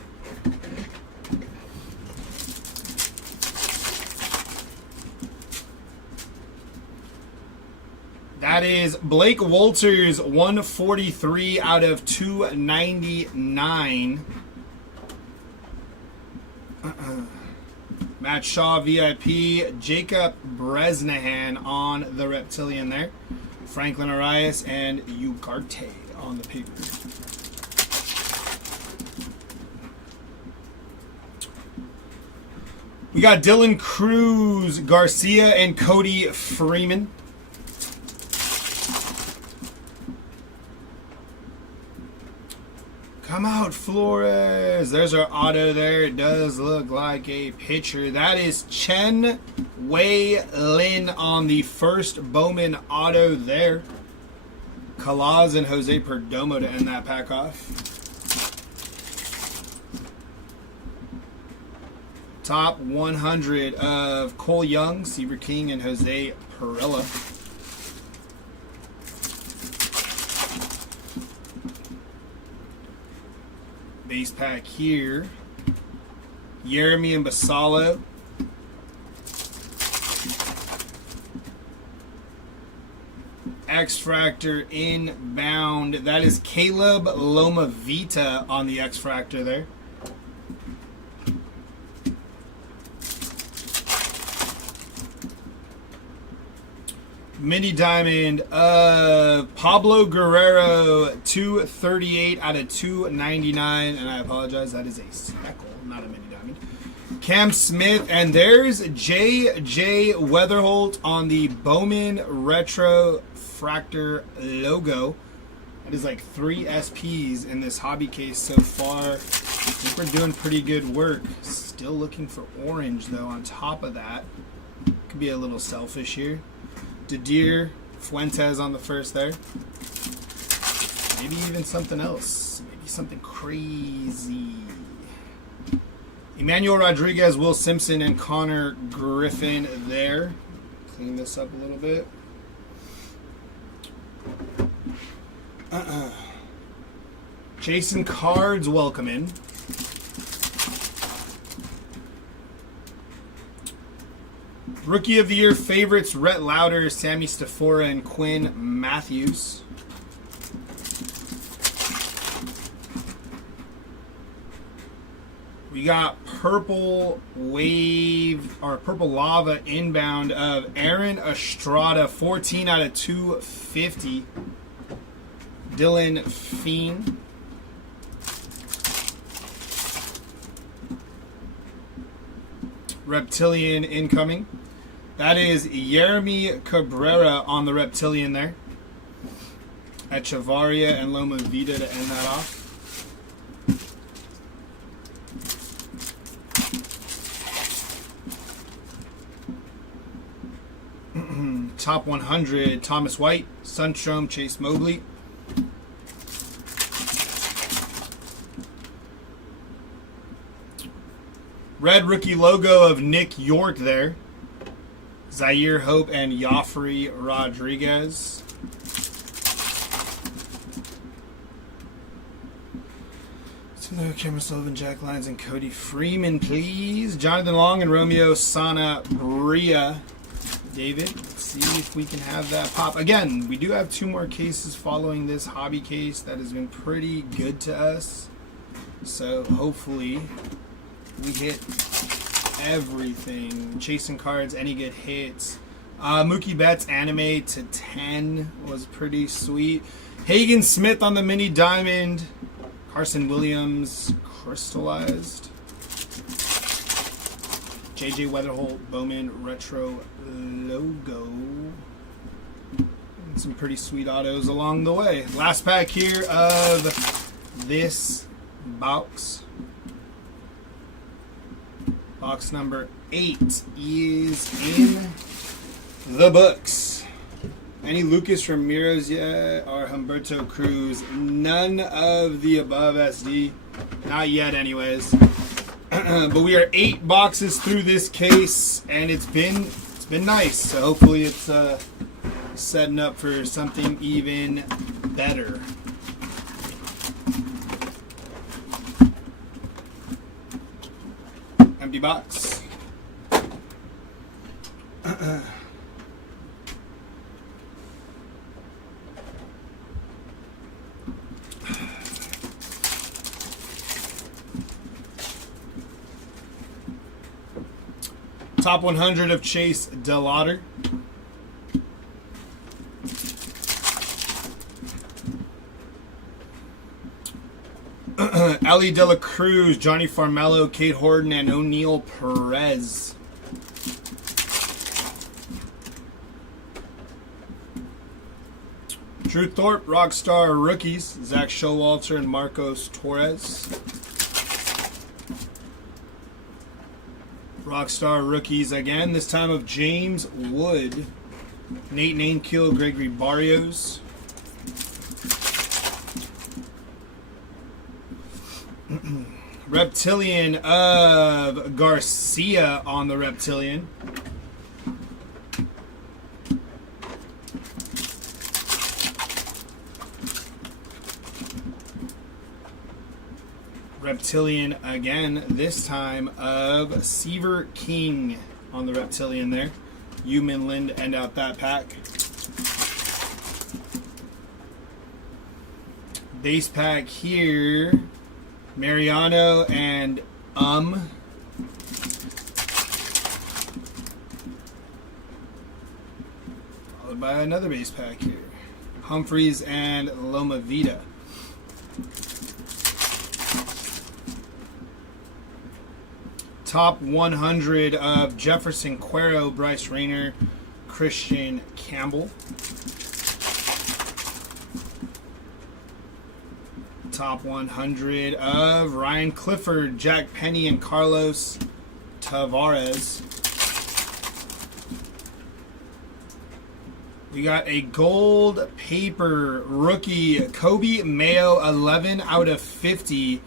That is Blake Walters, 143 out of 299. Matt Shaw, VIP. Jacob Bresnahan on the Reptilian there. Franklin Arias and Ugarte on the paper. We got Dylan Cruz, Garcia, and Cody Freeman. Come out, Flores. There's our auto there. It does look like a pitcher. That is Chen Wei Lin on the first Bowman auto there. Calaz and Jose Perdomo to end that pack off. Top 100 of Cole Young, Seaver King, and Jose Perella. Base pack here. Jeremy and Basalo. X-Fractor inbound. That is Caleb Loma Vita on the X-Fractor there. Mini diamond of Pablo Guerrero, 238 out of 299, and I apologize, that is a speckle, not a mini diamond. Cam Smith, and there's J.J. Weatherholt on the Bowman Retro Fractor logo. That is like 3 SPs in this hobby case so far. I think we're doing pretty good work. Still looking for orange though on top of that. Could be a little selfish here. Didier Fuentes on the first there. Maybe even something else. Maybe something crazy. Emmanuel Rodriguez, Will Simpson, and Connor Griffin there. Clean this up a little bit. Jason Cards, welcome in. Rookie of the Year favorites, Rhett Lauder, Sammy Stafora, and Quinn Matthews. We got Purple Wave, or Purple Lava inbound of Aaron Estrada, 14 out of 250. Dylan Fiend. Reptilian incoming. That is Jeremy Cabrera on the Reptilian there. Echevarria and Loma Vida to end that off. Top 100, Thomas White, Sunstrom, Chase Mobley. Red rookie logo of Nick York there. Zaire Hope and Joffrey Rodriguez. So Cameron Sullivan, Jack Lyons, and Cody Freeman, please. Jonathan Long and Romeo Sanabria. David, let's see if we can have that pop. Again, we do have 2 more cases following this hobby case that has been pretty good to us. So hopefully we hit everything. Chasing cards, any good hits. Mookie Betts anime to 10 was pretty sweet. Hagen Smith on the mini diamond. Carson Williams crystallized. JJ Weatherholt Bowman retro logo. And some pretty sweet autos along the way. Last pack here of this box. Box number 8 is in the books. Any Lucas Ramirez yet or Humberto Cruz? None of the above, SD. Not yet anyways. But we are 8 boxes through this case, and it's been nice. So hopefully it's setting up for something even better. Empty box. Top 100 of Chase DeLauder. Ellie De La Cruz, Johnny Farmello, Kate Horton, and O'Neal Perez. Drew Thorpe, Rockstar Rookies, Zach Showalter and Marcos Torres. Rockstar Rookies again, this time of James Wood, Nate Nainkill, Gregory Barrios. Reptilian of Garcia on the Reptilian. Reptilian again, this time of Seaver King on the Reptilian there. Min Lind end out that pack. Base pack here. Mariano and followed by another base pack here. Humphreys and Loma Vida. Top 100 of Jefferson Cuero, Bryce Rayner, Christian Campbell. Top 100 of Ryan Clifford, Jack Penny, and Carlos Tavares. We got a gold paper rookie, Kobe Mayo, 11 out of 50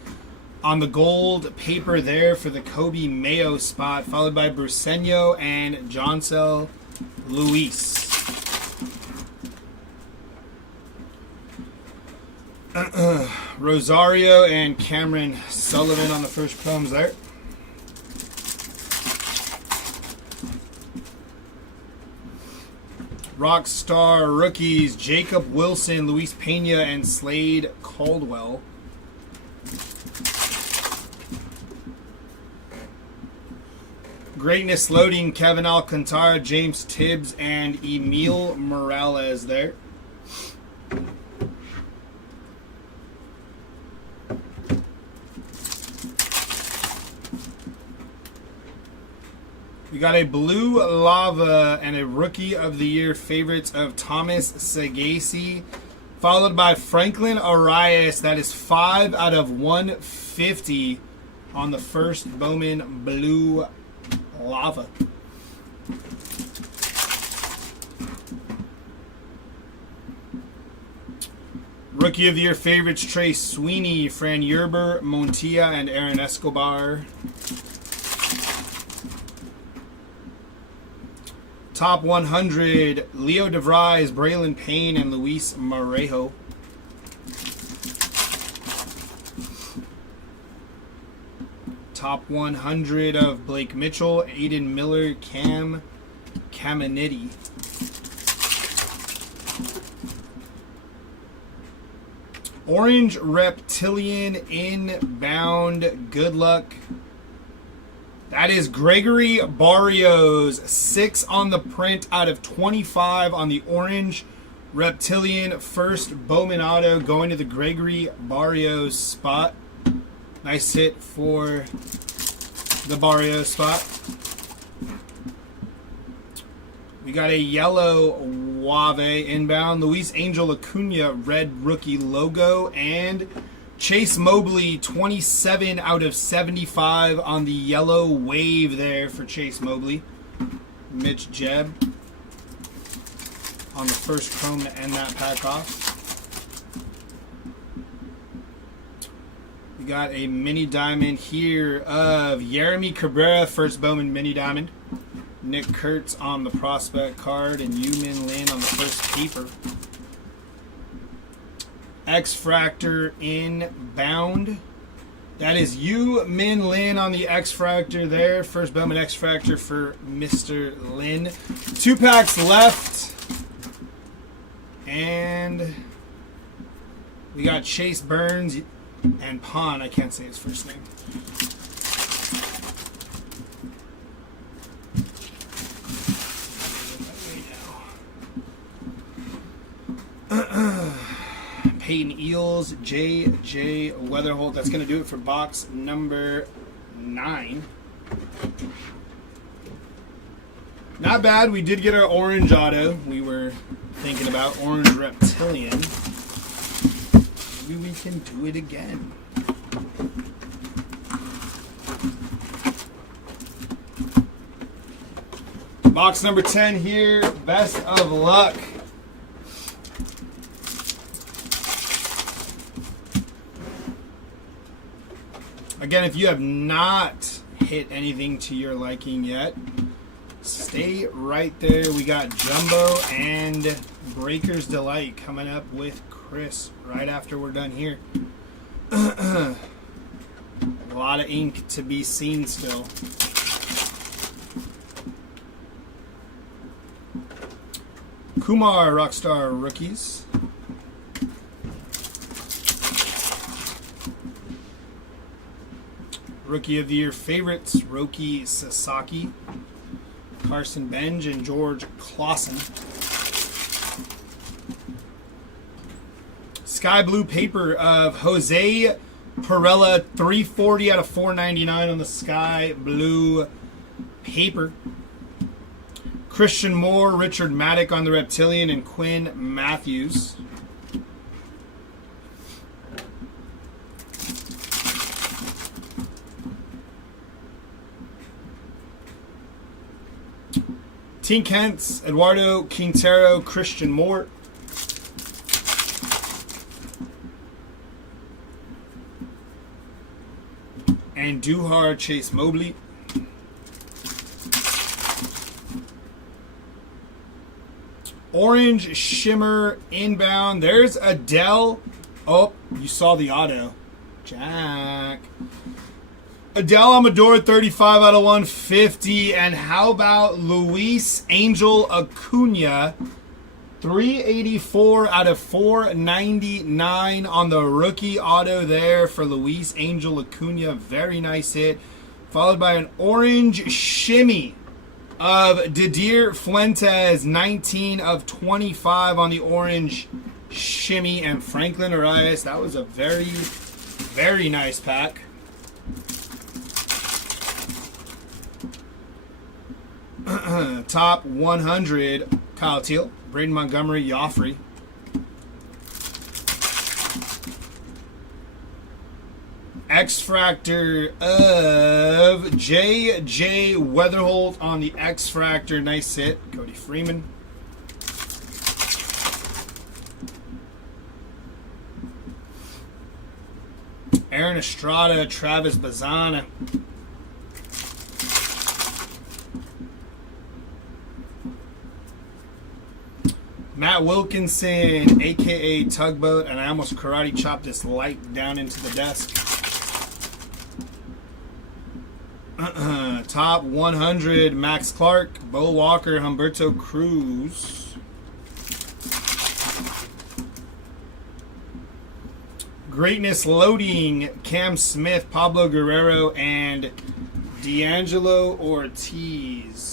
on the gold paper there for the Kobe Mayo spot, followed by Briseño and Joncel Luis. Rosario and Cameron Sullivan on the first chromes there. Rockstar rookies, Jacob Wilson, Luis Pena, and Slade Caldwell. Greatness loading, Kevin Alcantara, James Tibbs, and Emil Morales there. We got a blue lava and a rookie of the year favorites of Thomas Sagasi, followed by Franklin Arias. That is 5 out of 150 on the first Bowman blue lava. Rookie of the year favorites Trey Sweeney, Fran Yerber, Montilla, and Aaron Escobar. Top 100, Leo DeVries, Braylon Payne, and Luis Marejo. Top 100 of Blake Mitchell, Aiden Miller, Cam Caminiti. Orange Reptilian inbound, good luck. That is Gregory Barrios, 6 on the print out of 25 on the orange Reptilian. First Bowman auto going to the Gregory Barrios spot. Nice hit for the Barrios spot. We got a yellow Wave inbound, Luis Angel Acuna red rookie logo, and Chase Mobley, 27 out of 75 on the yellow wave there for Chase Mobley. Mitch Jebb on the first chrome to end that pack off. We got a mini diamond here of Yeremy Cabrera, first Bowman mini diamond. Nick Kurtz on the prospect card, and Min Lin on the first paper. X-Fractor inbound. That is Min Lin on the X-Fractor there. First Bowman X-Fractor for Mr. Lin. 2 packs left. And we got Chase Burns and Pon. I can't say his first name. Peyton Eels, J.J. Weatherholt. That's going to do it for box number 9. Not bad. We did get our orange auto. We were thinking about orange reptilian. Maybe we can do it again. Box number 10 here. Best of luck. Again, if you have not hit anything to your liking yet, stay right there. We got Jumbo and Breaker's Delight coming up with Chris right after we're done here. A lot of ink to be seen still. Kumar Rockstar Rookies. Rookie of the Year favorites, Roki Sasaki, Carson Benj, and George Clausen. Sky Blue paper of Jose Perella, 340 out of 499 on the Sky Blue paper. Christian Moore, Richard Maddock on the Reptilian, and Quinn Matthews. Team Kent's Eduardo Quintero, Christian Moore. And Duhar Chase Mobley. Orange Shimmer inbound. There's Adele. Oh, you saw the auto. Jack. Adele Amador, 35 out of 150. And how about Luis Angel Acuna, 384 out of 499 on the rookie auto there for Luis Angel Acuna. Very nice hit. Followed by an orange shimmy of Didier Fuentes, 19 of 25 on the orange shimmy. And Franklin Arias, that was a very, very nice pack. Top 100, Kyle Teal, Braden Montgomery, Joffrey. X-Fractor of J.J. Weatherholt on the X-Fractor. Nice hit. Cody Freeman. Aaron Estrada, Travis Bazana. Matt Wilkinson, a.k.a. Tugboat, and I almost karate chopped this light down into the desk. Top 100, Max Clark, Bo Walker, Humberto Cruz. Greatness Loading, Cam Smith, Pablo Guerrero, and D'Angelo Ortiz.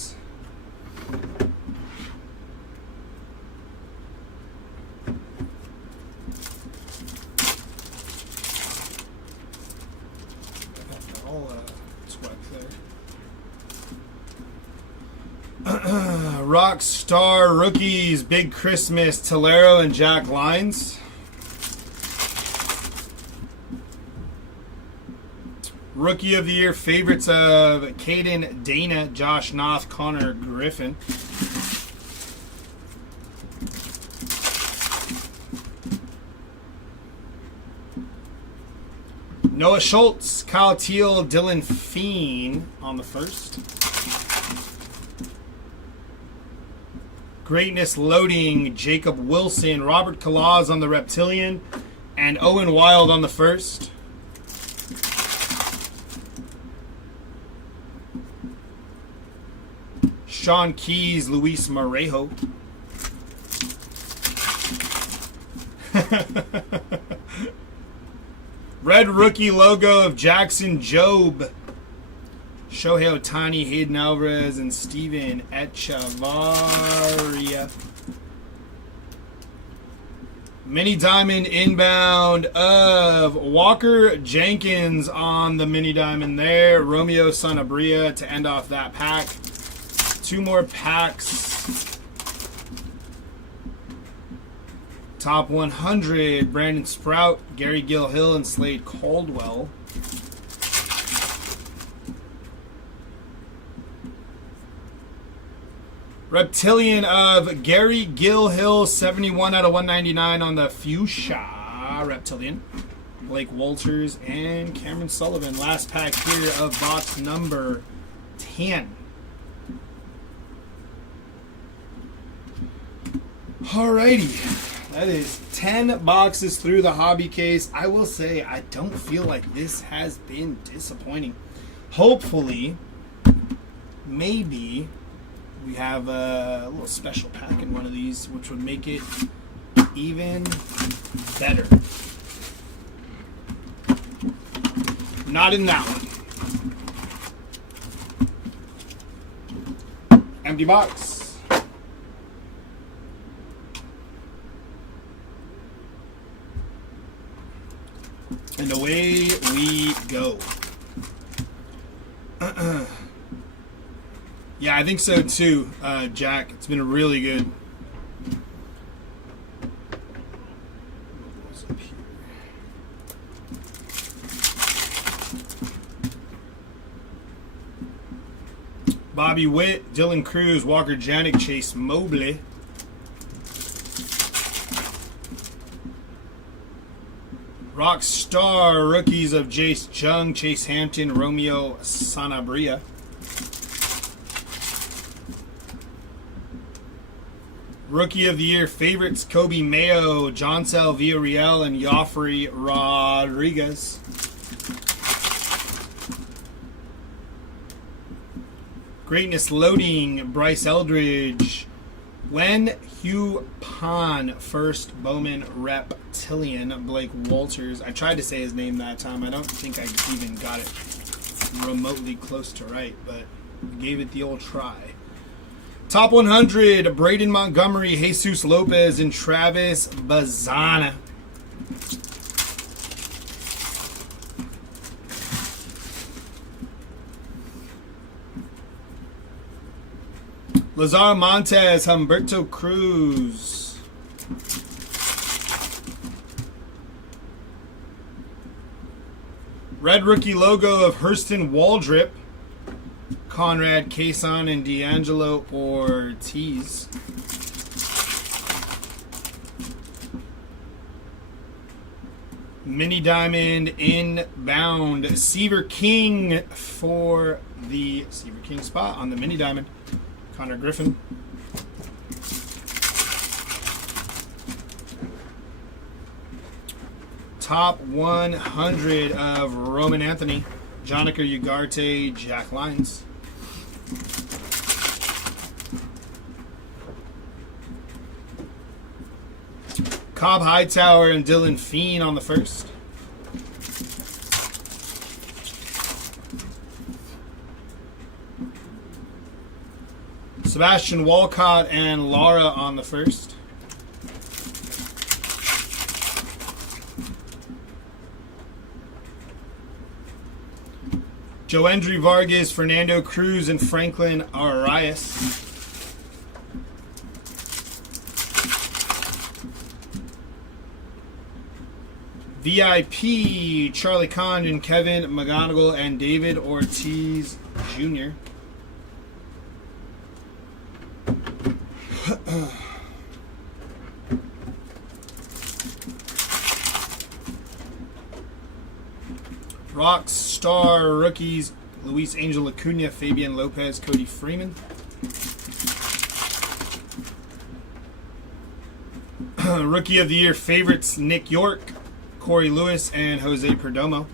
Rockstar Rookies, Big Christmas, Tolero and Jack Lyons. Rookie of the Year favorites of Caden Dana, Josh Noth, Connor Griffin. Noah Schultz, Kyle Teal, Dylan Feen on the first. Greatness Loading, Jacob Wilson, Robert Kalaz on the Reptilian, and Owen Wild on the first. Sean Keys, Luis Morejo. Red rookie logo of Jackson Jobe, Shohei Ohtani, Hayden Alvarez, and Steven Echevarria. Mini diamond inbound of Walker Jenkins on the mini diamond there. Romeo Sanabria to end off that pack. 2 more packs. Top 100, Brandon Sprout, Gary Gilhill, and Slade Caldwell. Reptilian of Gary Gilhill, 71 out of 199 on the Fuchsia Reptilian. Blake Walters and Cameron Sullivan. Last pack here of box number 10. Alrighty. That is 10 boxes through the hobby case. I will say, I don't feel like this has been disappointing. Hopefully, maybe we have a little special pack in one of these, which would make it even better. Not in that one. Empty box. And away we go. Yeah, I think so too, Jack. It's been really good. Bobby Witt, Dylan Cruz, Walker Janik, Chase Mobley. Rockstar rookies of Jace Jung, Chase Hampton, Romeo Sanabria. Rookie of the Year favorites, Kobe Mayo, Joncel Villarreal, and Joffrey Rodriguez. Greatness Loading, Bryce Eldridge. Wen Hugh Pan, first Bowman Reptilian, Blake Walters. I tried to say his name that time. I don't think I even got it remotely close to right, but gave it the old try. Top 100, Braden Montgomery, Jesus Lopez, and Travis Bazana. Lazar Montes, Humberto Cruz. Red rookie logo of Hurston Waldrip, Conrad Cason, and D'Angelo Ortiz. Mini diamond inbound, Seaver King for the Seaver King spot on the mini diamond. Connor Griffin. Top 100 of Roman Anthony, Jonica Ugarte, Jack Lyons. Cobb Hightower and Dylan Feen on the first. Sebastian Walcott and Lara on the first. Joendry Vargas, Fernando Cruz, and Franklin Arias. VIP, Charlie Condon, Kevin McGonigal, and David Ortiz Jr. Rockstar rookies, Luis Angel Acuna, Fabian Lopez, Cody Freeman. Rookie of the Year favorites, Nick York, Corey Lewis, and Jose Perdomo.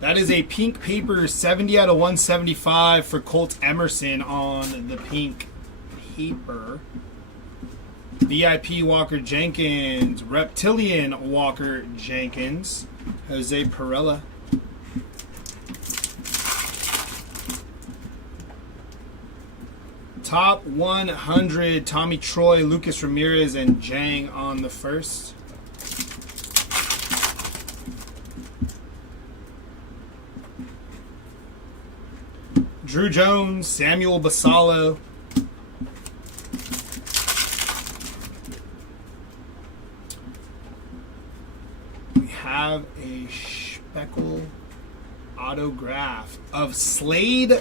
That is a pink paper, 70 out of 175 for Colt Emerson on the pink paper. VIP Walker Jenkins, Reptilian Walker Jenkins, Jose Perella. Top 100, Tommy Troy, Lucas Ramirez, and Jang on the first. Drew Jones, Samuel Basallo. We have a Speckle autograph of Slade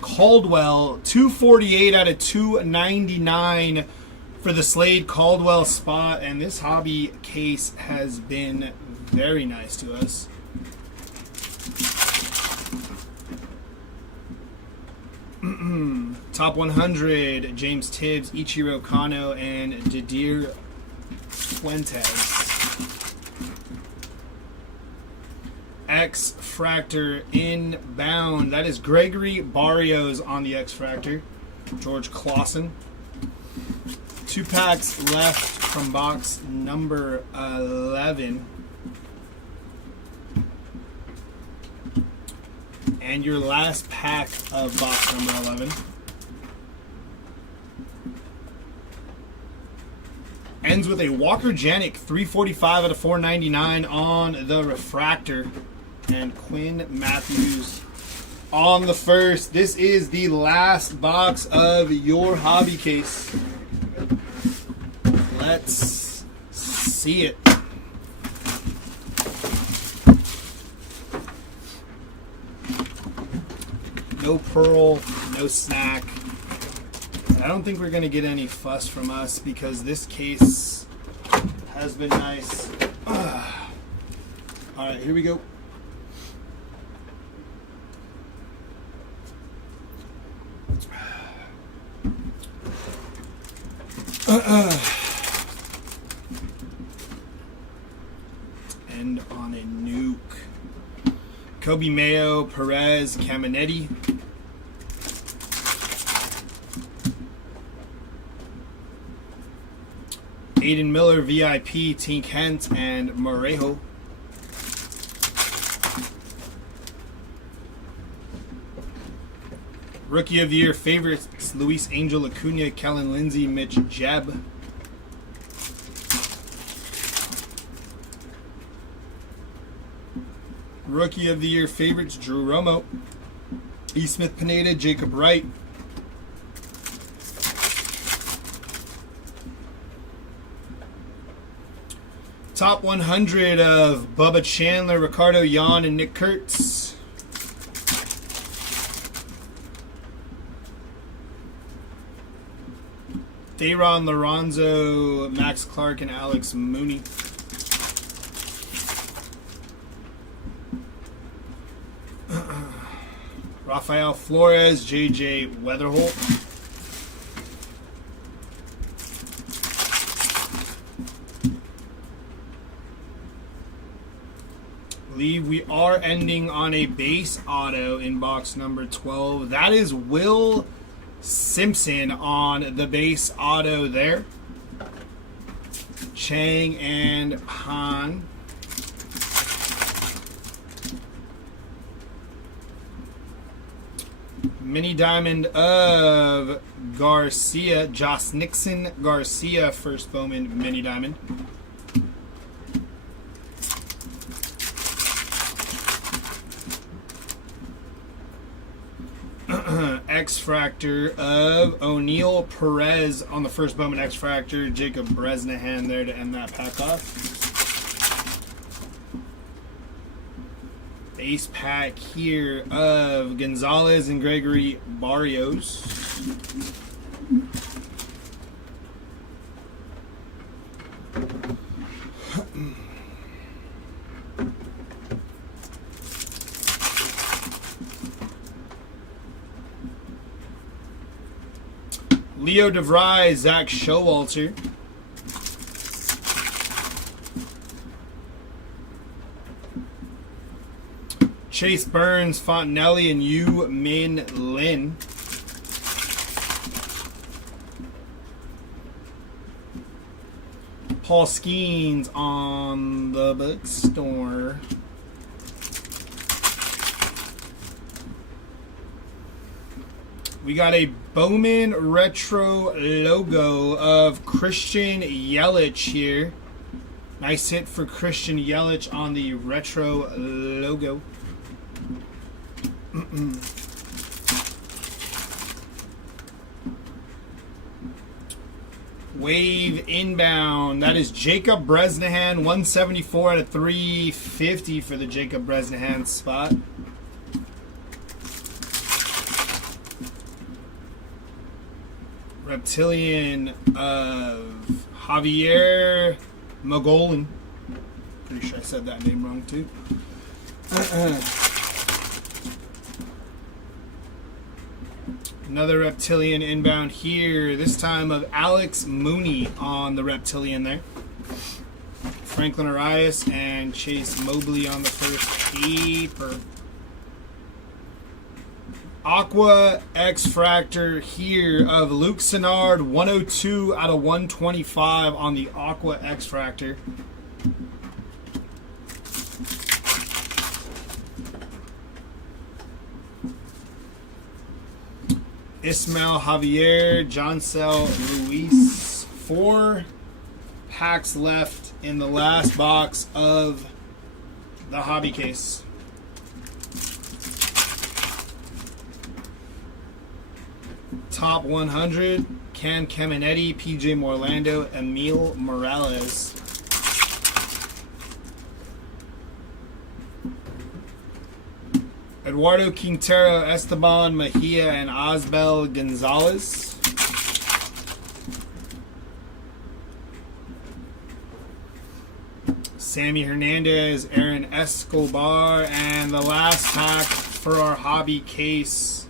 Caldwell, 248 out of 299 for the Slade Caldwell spot. And this hobby case has been very nice to us. Top 100, James Tibbs, Ichiro Kano, and Didier Fuentes. X-Fractor inbound. That is Gregory Barrios on the X-Fractor. George Clausen. 2 packs left from box number 11. And your last pack of box number 11. Ends with a Walker Janik 345 out of 499 on the refractor. And Quinn Matthews on the first. This is the last box of your hobby case. Let's see it. No Pearl, no Snack. I don't think we're going to get any fuss from us because this case has been nice. Alright, here we go. End on a nuke. Kobe Mayo, Perez, Caminetti. Aiden Miller, VIP, Tink Hent, and Morejo. Rookie of the Year favorites, Luis Angel Acuna, Kellen Lindsey, Mitch Jeb. Rookie of the Year favorites, Drew Romo, E. Smith Pineda, Jacob Wright. Top 100 of Bubba Chandler, Ricardo Yan, and Nick Kurtz. Dayron Lorenzo, Max Clark, and Alex Mooney. Rafael Flores, JJ Weatherholt. I believe we are ending on a base auto in box number 12. That is Will Simpson on the base auto there. Chang and Han. Mini diamond of Garcia, Josh Nixon Garcia, first Bowman mini diamond. X-Fractor of O'Neal Perez on the first Bowman X-Fractor. Jacob Bresnahan there to end that pack off. Base pack here of Gonzalez and Gregory Barrios. Leo DeVry, Zach Showalter. Chase Burns, Fontenelli, and Yu Min Lin. Paul Skeens on the bookstore. We got a Bowman retro logo of Christian Yelich here. Nice hit for Christian Yelich on the retro logo. Wave inbound. That is Jacob Bresnahan, 174 out of 350 for the Jacob Bresnahan spot. Reptilian of Javier Mogolin. Pretty sure I said that name wrong too. Another Reptilian inbound here, this time of Alex Mooney on the Reptilian there. Franklin Arias and Chase Mobley on the first paper. Aqua X-Fractor here of Luke Sennard, 102 out of 125 on the Aqua X-Fractor. Ismael Javier, Joncel Luis. 4 packs left in the last box of the hobby case. Top 100, Cam Caminetti, PJ Morlando, Emil Morales. Eduardo Quintero, Esteban Mejia, and Osbel Gonzalez. Sammy Hernandez, Aaron Escobar, and the last pack for our hobby case.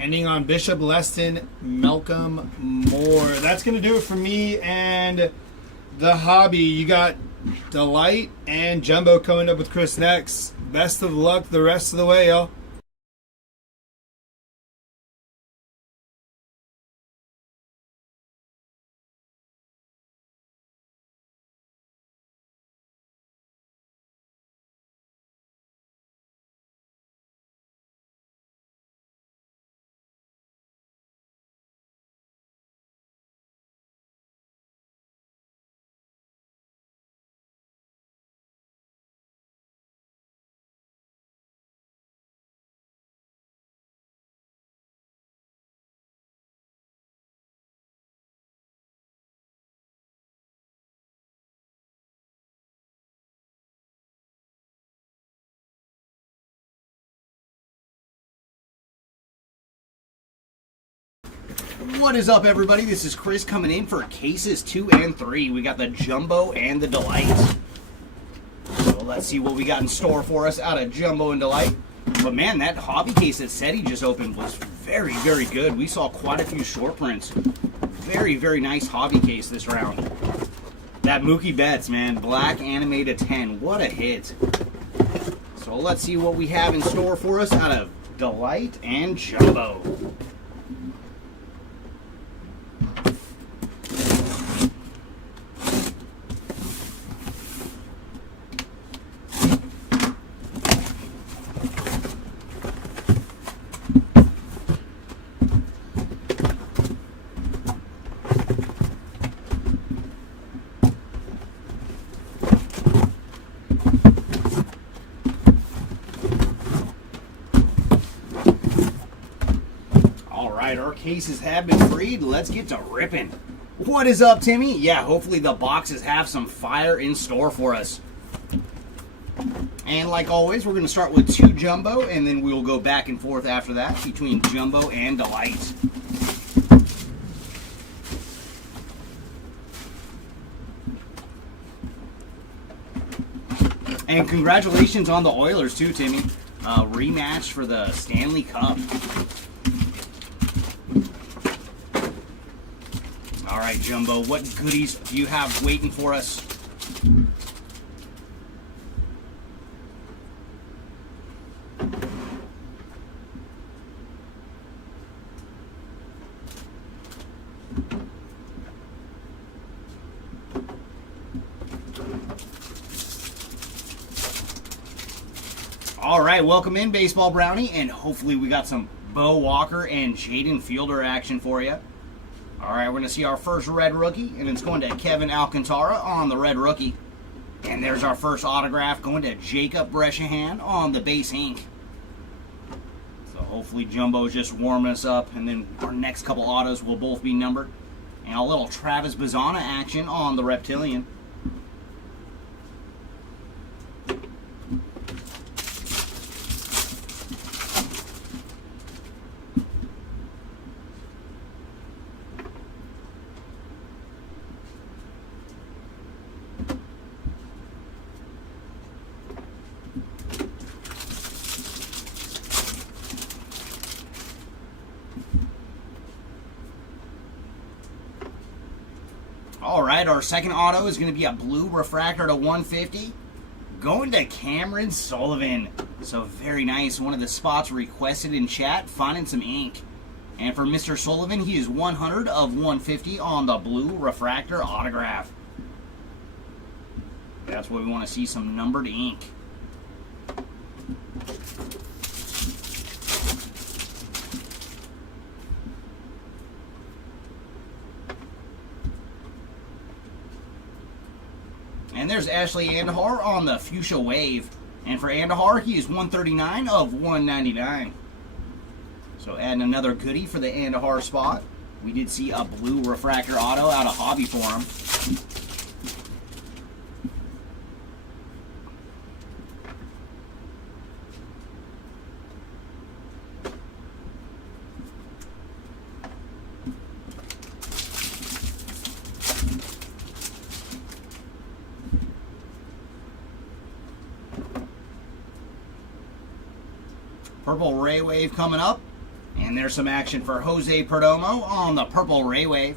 Ending on Bishop Leston, Malcolm Moore. That's going to do it for me and the hobby. You got Delight and Jumbo coming up with Chris next. Best of luck the rest of the way, y'all. What is up, everybody? This is Chris coming in for cases 2 and 3. We got the Jumbo and the Delight. So let's see what we got in store for us out of Jumbo and Delight. But man, that hobby case that Seti just opened was very, very good. We saw quite a few short prints. Very, very nice hobby case this round. That Mookie Betts, man, black animated 10. What a hit. So let's see what we have in store for us out of Delight and Jumbo. Our cases have been freed. Let's get to ripping. What is up, Timmy? Yeah, hopefully the boxes have some fire in store for us. And like always, we're going to start with 2 Jumbo, and then we'll go back and forth after that between Jumbo and Delight. And congratulations on the Oilers too, Timmy. Rematch for the Stanley Cup. All right, Jumbo, what goodies do you have waiting for us? All right, welcome in, Baseball Brownie, and hopefully we got some Bo Walker and Jaden Fielder action for you. All right, we're going to see our first red rookie, and it's going to Kevin Alcantara on the red rookie. And there's our first autograph going to Jacob Breshahan on the base ink. So hopefully Jumbo's just warming us up, and then our next couple autos will both be numbered. And a little Travis Bazana action on the Reptilian. All right, our second auto is going to be a blue refractor to 150. Going to Cameron Sullivan. So very nice. One of the spots requested in chat, finding some ink. And for Mr. Sullivan, he is 100 of 150 on the blue refractor autograph. That's what we want to see, some numbered ink. And there's Ashley Andahar on the Fuchsia Wave. And for Andahar, he is 139 of 199. So adding another goodie for the Andahar spot. We did see a blue refractor auto out of Hobby for him. Purple Ray Wave coming up. And there's some action for Jose Perdomo on the Purple Ray Wave.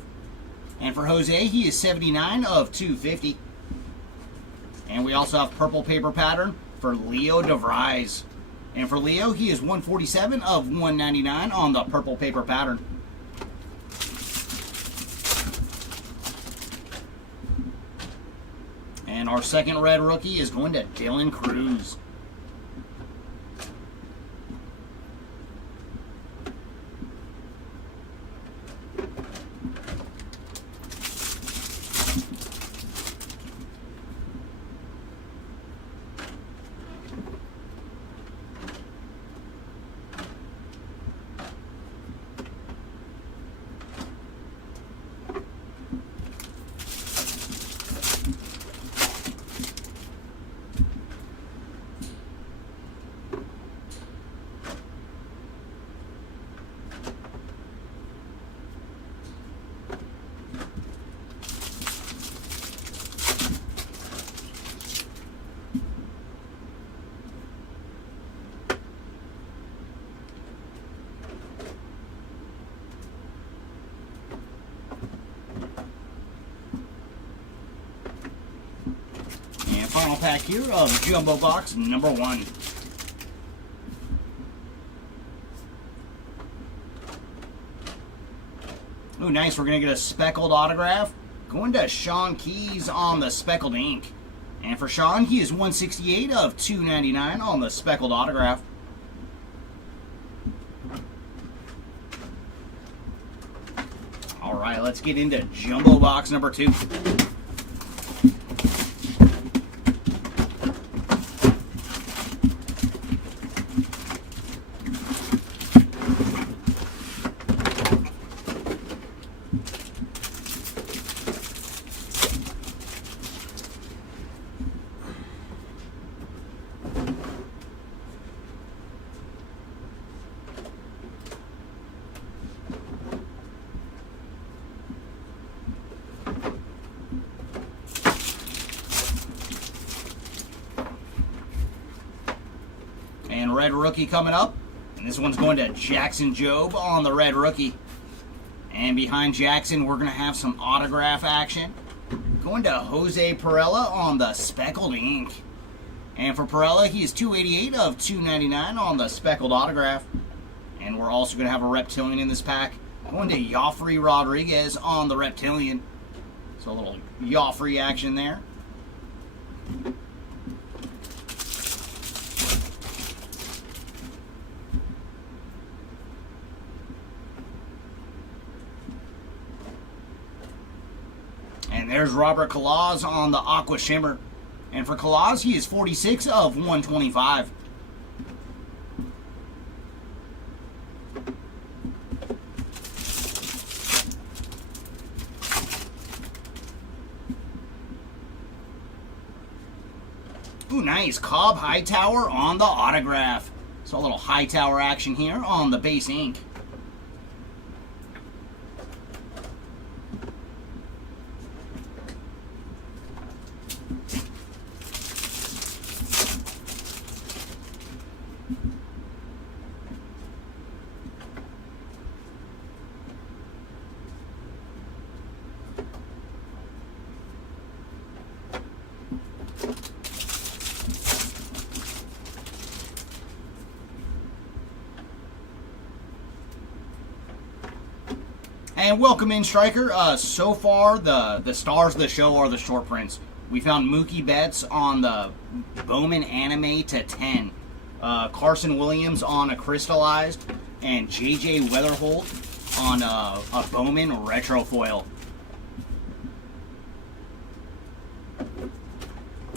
And for Jose, he is 79 of 250. And we also have purple paper pattern for Leo DeVries. And for Leo, he is 147 of 199 on the purple paper pattern. And our second red rookie is going to Dylan Cruz. Final pack here of Jumbo Box number 1. Ooh, nice. We're going to get a speckled autograph. Going to Sean Keys on the speckled ink. And for Sean, he is 168 of 299 on the speckled autograph. All right, let's get into Jumbo Box number 2. And red rookie coming up. And this one's going to Jackson Jobe on the red rookie. And behind Jackson, we're going to have some autograph action. Going to Jose Perella on the speckled ink. And for Perella, he is 288 of 299 on the speckled autograph. And we're also going to have a Reptilian in this pack. Going to Joffrey Rodriguez on the Reptilian. So a little Joffrey action there. there's Robert Kalaz on the Aqua Shimmer. And for Kalaz, he is 46 of 125. Ooh, nice. Cobb Hightower on the autograph. So a little Hightower action here on the base ink. And welcome in, Striker. So far, the stars of the show are the short prints. We found Mookie Betts on the Bowman Anime to 10. Carson Williams on a crystallized. And J.J. Weatherholt on a Bowman retro foil.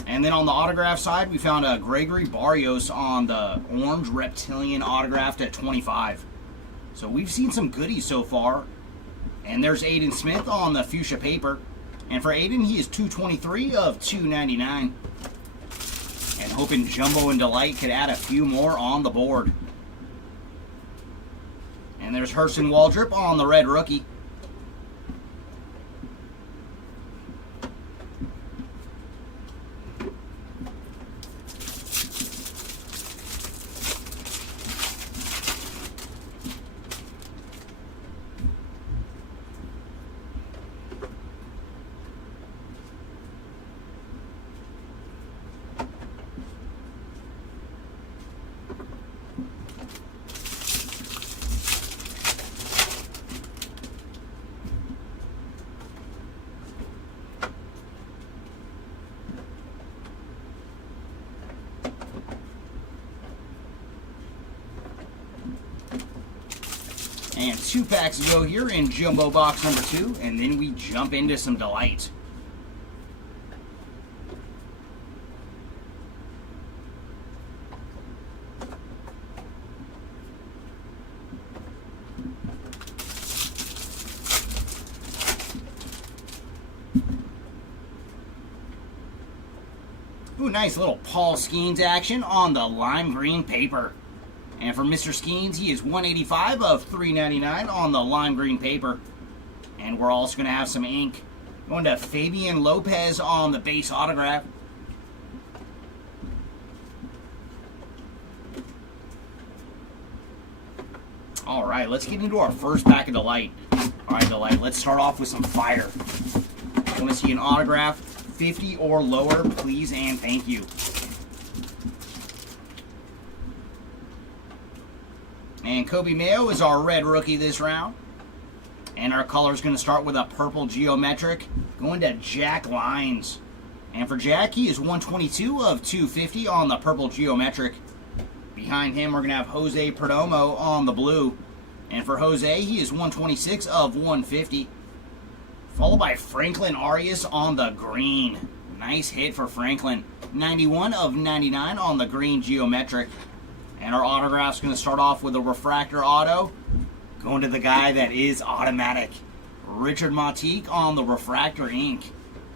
And then on the autograph side, we found Gregory Barrios on the orange reptilian autographed at 25. So we've seen some goodies so far. And there's Aiden Smith on the fuchsia paper. And for Aiden, he is 223 of 299. And hoping Jumbo and Delight could add a few more on the board. And there's Hurston Waldrop on the red rookie. And 2 packs to go here in Jumbo box number 2, and then we jump into some Delight. Ooh, nice little Paul Skeens action on the lime green paper. And for Mr. Skeens, he is 185 of 399 on the lime green paper. And we're also going to have some ink. Going to Fabian Lopez on the base autograph. All right, let's get into our first pack of Delight. All right, Delight, let's start off with some fire. I want to see an autograph, 50 or lower, please and thank you. And Kobe Mayo is our red rookie this round. And our color is going to start with a purple geometric, going to Jack Lines. And for Jack, he is 122 of 250 on the purple geometric. Behind him, we're going to have Jose Perdomo on the blue. And for Jose, he is 126 of 150. Followed by Franklin Arias on the green. Nice hit for Franklin. 91 of 99 on the green geometric. And our autograph's going to start off with a refractor auto. Going to the guy that is automatic. Richard Montique on the refractor ink.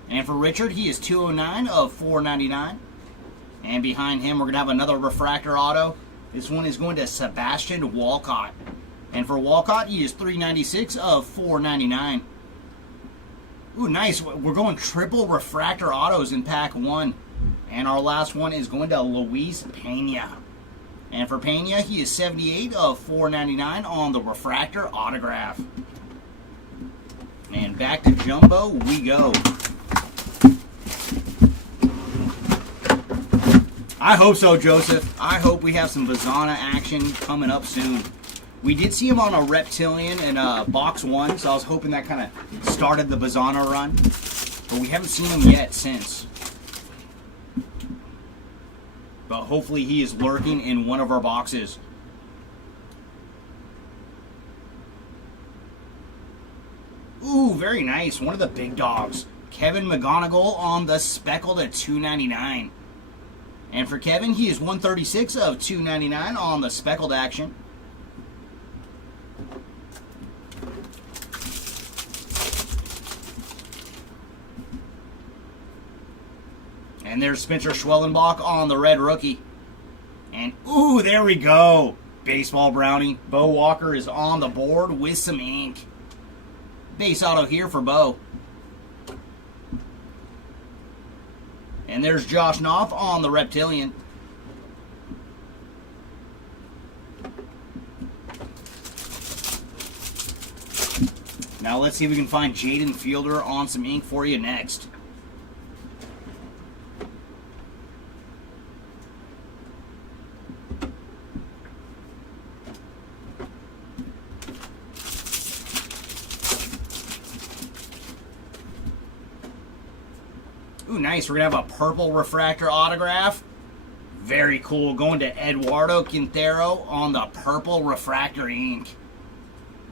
And for Richard, he is 209 of 499. And behind him, we're going to have another refractor auto. This one is going to Sebastian Walcott. And for Walcott, he is 396 of 499. Ooh, nice. We're going triple refractor autos in pack 1. And our last one is going to Luis Pena. And for Pena, he is 78 of 499 on the refractor autograph. And back to Jumbo we go. I hope so, Joseph. I hope we have some Vazana action coming up soon. We did see him on a Reptilian in box 1, so I was hoping that kind of started the Vazana run. But we haven't seen him yet since. But hopefully he is lurking in one of our boxes. Ooh, very nice. One of the big dogs. Kevin McGonigal on the speckled at $2.99. And for Kevin, he is 136 of $2.99 on the speckled action. And there's Spencer Schwellenbach on the red rookie. And, ooh, there we go. Baseball brownie. Bo Walker is on the board with some ink. Base auto here for Bo. And there's Josh Knopf on the Reptilian. Now let's see if we can find Jaden Fielder on some ink for you next. Ooh, nice. We're going to have a purple refractor autograph. Very cool. Going to Eduardo Quintero on the purple refractor ink.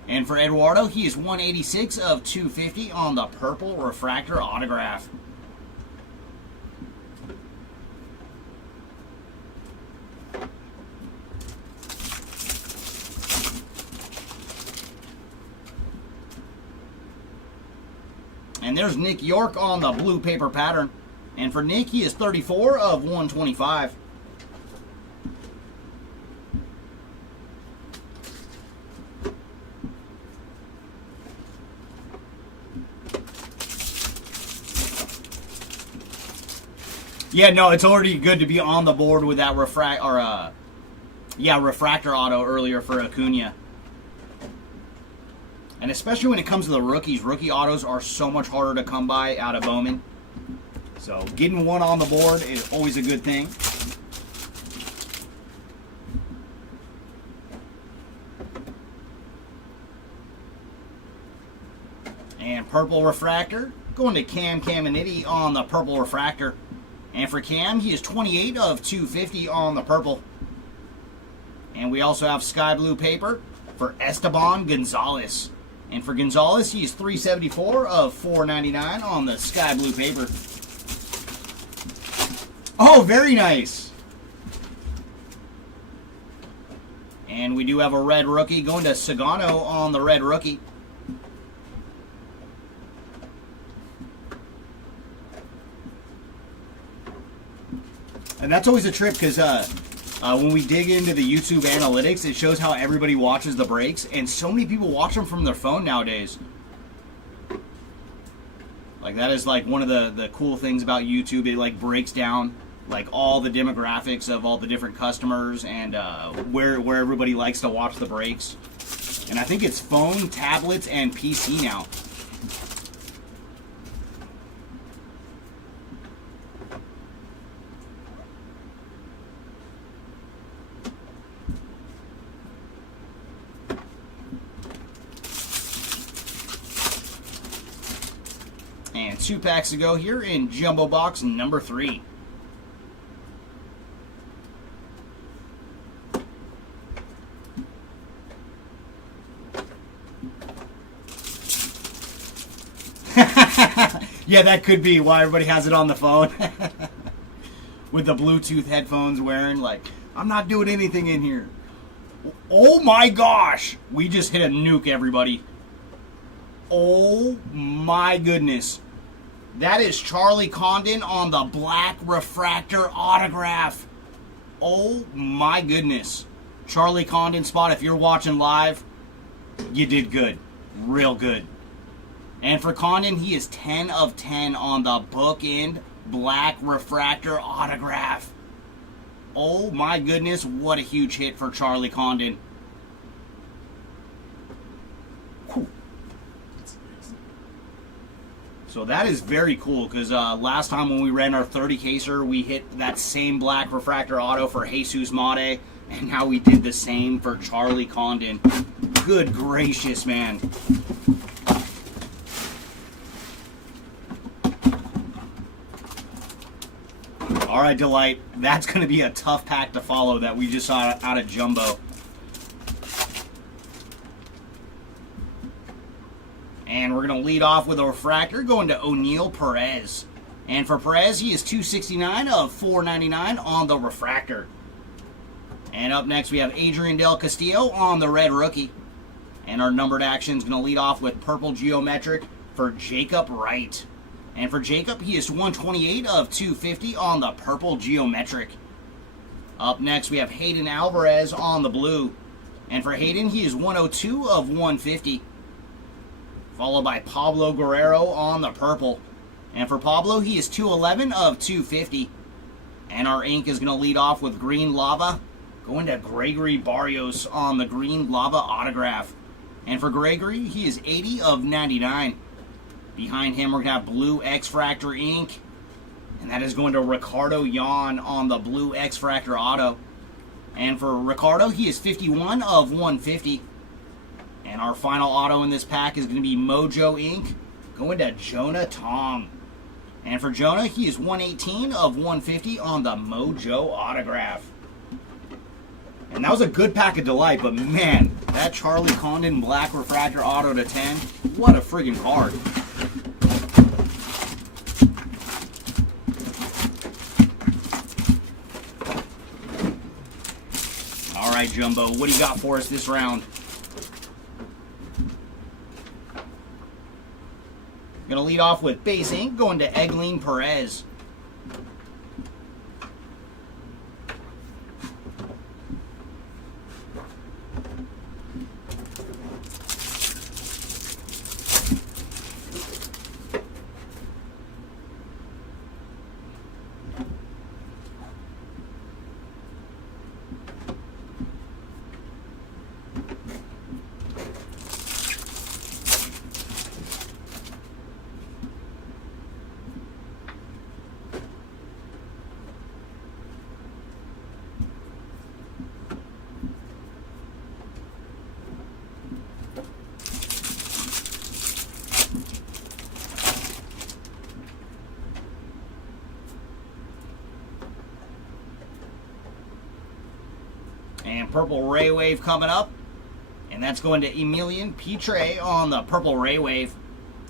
And for Eduardo, he is 186 of 250 on the purple refractor autograph. And there's Nick York on the blue paper pattern. And for Nick, he is 34 of 125. Yeah, no, it's already good to be on the board with that refractor auto earlier for Acuna. And especially when it comes to the rookies, rookie autos are so much harder to come by out of Bowman. So getting one on the board is always a good thing. And purple refractor, going to Cam Caminiti on the purple refractor. And for Cam, he is 28 of 250 on the purple. And we also have sky blue paper for Esteban Gonzalez. And for Gonzalez, he is 374 of 499 on the sky blue paper. Oh, very nice. And we do have a red rookie going to Sagano on the red rookie. And that's always a trip because when we dig into the YouTube analytics, it shows how everybody watches the breaks, and so many people watch them from their phone nowadays. Like, that is like one of the cool things about YouTube. It like breaks down like all the demographics of all the different customers and where everybody likes to watch the breaks. And I think it's phone, tablets, and PC now. And 2 packs to go here in Jumbo Box number 3. Yeah, that could be why everybody has it on the phone. With the Bluetooth headphones wearing, like, I'm not doing anything in here. Oh my gosh! We just hit a nuke, everybody. Oh my goodness. That is Charlie Condon on the black refractor autograph. Oh my goodness. Charlie Condon spot, if you're watching live, you did good. Real good. And for Condon, he is 10 of 10 on the bookend black refractor autograph. Oh my goodness, what a huge hit for Charlie Condon. Whew. So that is very cool because last time when we ran our 30 caser, we hit that same black refractor auto for Jesus Mate, and now we did the same for Charlie Condon. Good gracious, man. All right, Delight. That's going to be a tough pack to follow that we just saw out of Jumbo. And we're going to lead off with a refractor going to O'Neal Perez. And for Perez, he is 269 of 499 on the refractor. And up next, we have Adrian Del Castillo on the red rookie. And our numbered action is going to lead off with purple geometric for Jacob Wright. And for Jacob, he is 128 of 250 on the purple geometric. Up next, we have Hayden Alvarez on the blue. And for Hayden, he is 102 of 150. Followed by Pablo Guerrero on the purple. And for Pablo, he is 211 of 250. And our ink is going to lead off with green lava, going to Gregory Barrios on the green lava autograph. And for Gregory, he is 80 of 99. Behind him, we're going to have blue X-Fractor ink. And that is going to Ricardo Yan on the blue X-Fractor auto. And for Ricardo, he is 51 of 150. And our final auto in this pack is going to be Mojo ink, going to Jonah Tong. And for Jonah, he is 118 of 150 on the Mojo autograph. And that was a good pack of delight, but man, that Charlie Condon black refractor auto to 10, what a friggin' card. All right, Jumbo, what do you got for us this round? Going to lead off with base ink, going to Egleen Perez. And purple Ray Wave coming up. And that's going to Emilian Pitre on the purple Ray Wave.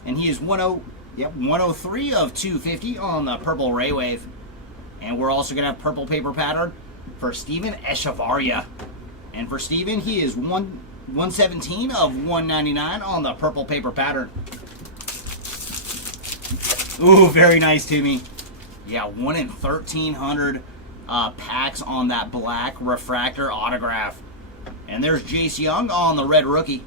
And he is 103 of 250 on the purple Ray Wave. And we're also going to have purple paper pattern for Steven Echevarria. And for Steven, he is 117 of 199 on the purple paper pattern. Ooh, very nice, Timmy. Yeah, 1 in 1,300 packs on that black refractor autograph. And there's Jace Young on the red rookie.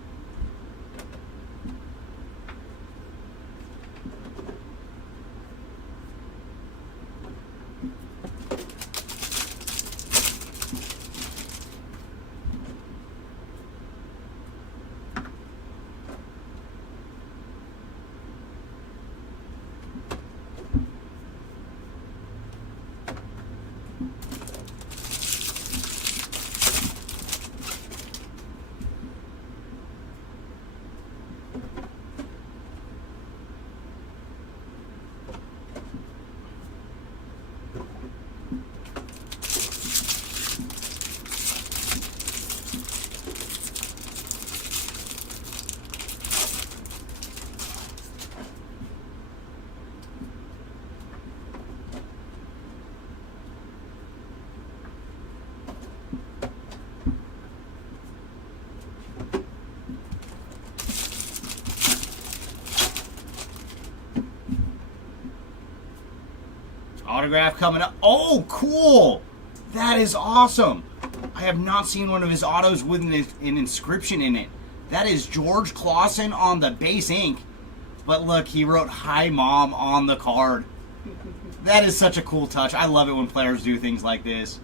Autograph coming up. Oh, cool! That is awesome. I have not seen one of his autos with an inscription in it. That is George Clausen on the base ink. But look, he wrote "Hi Mom" on the card. That is such a cool touch. I love it when players do things like this.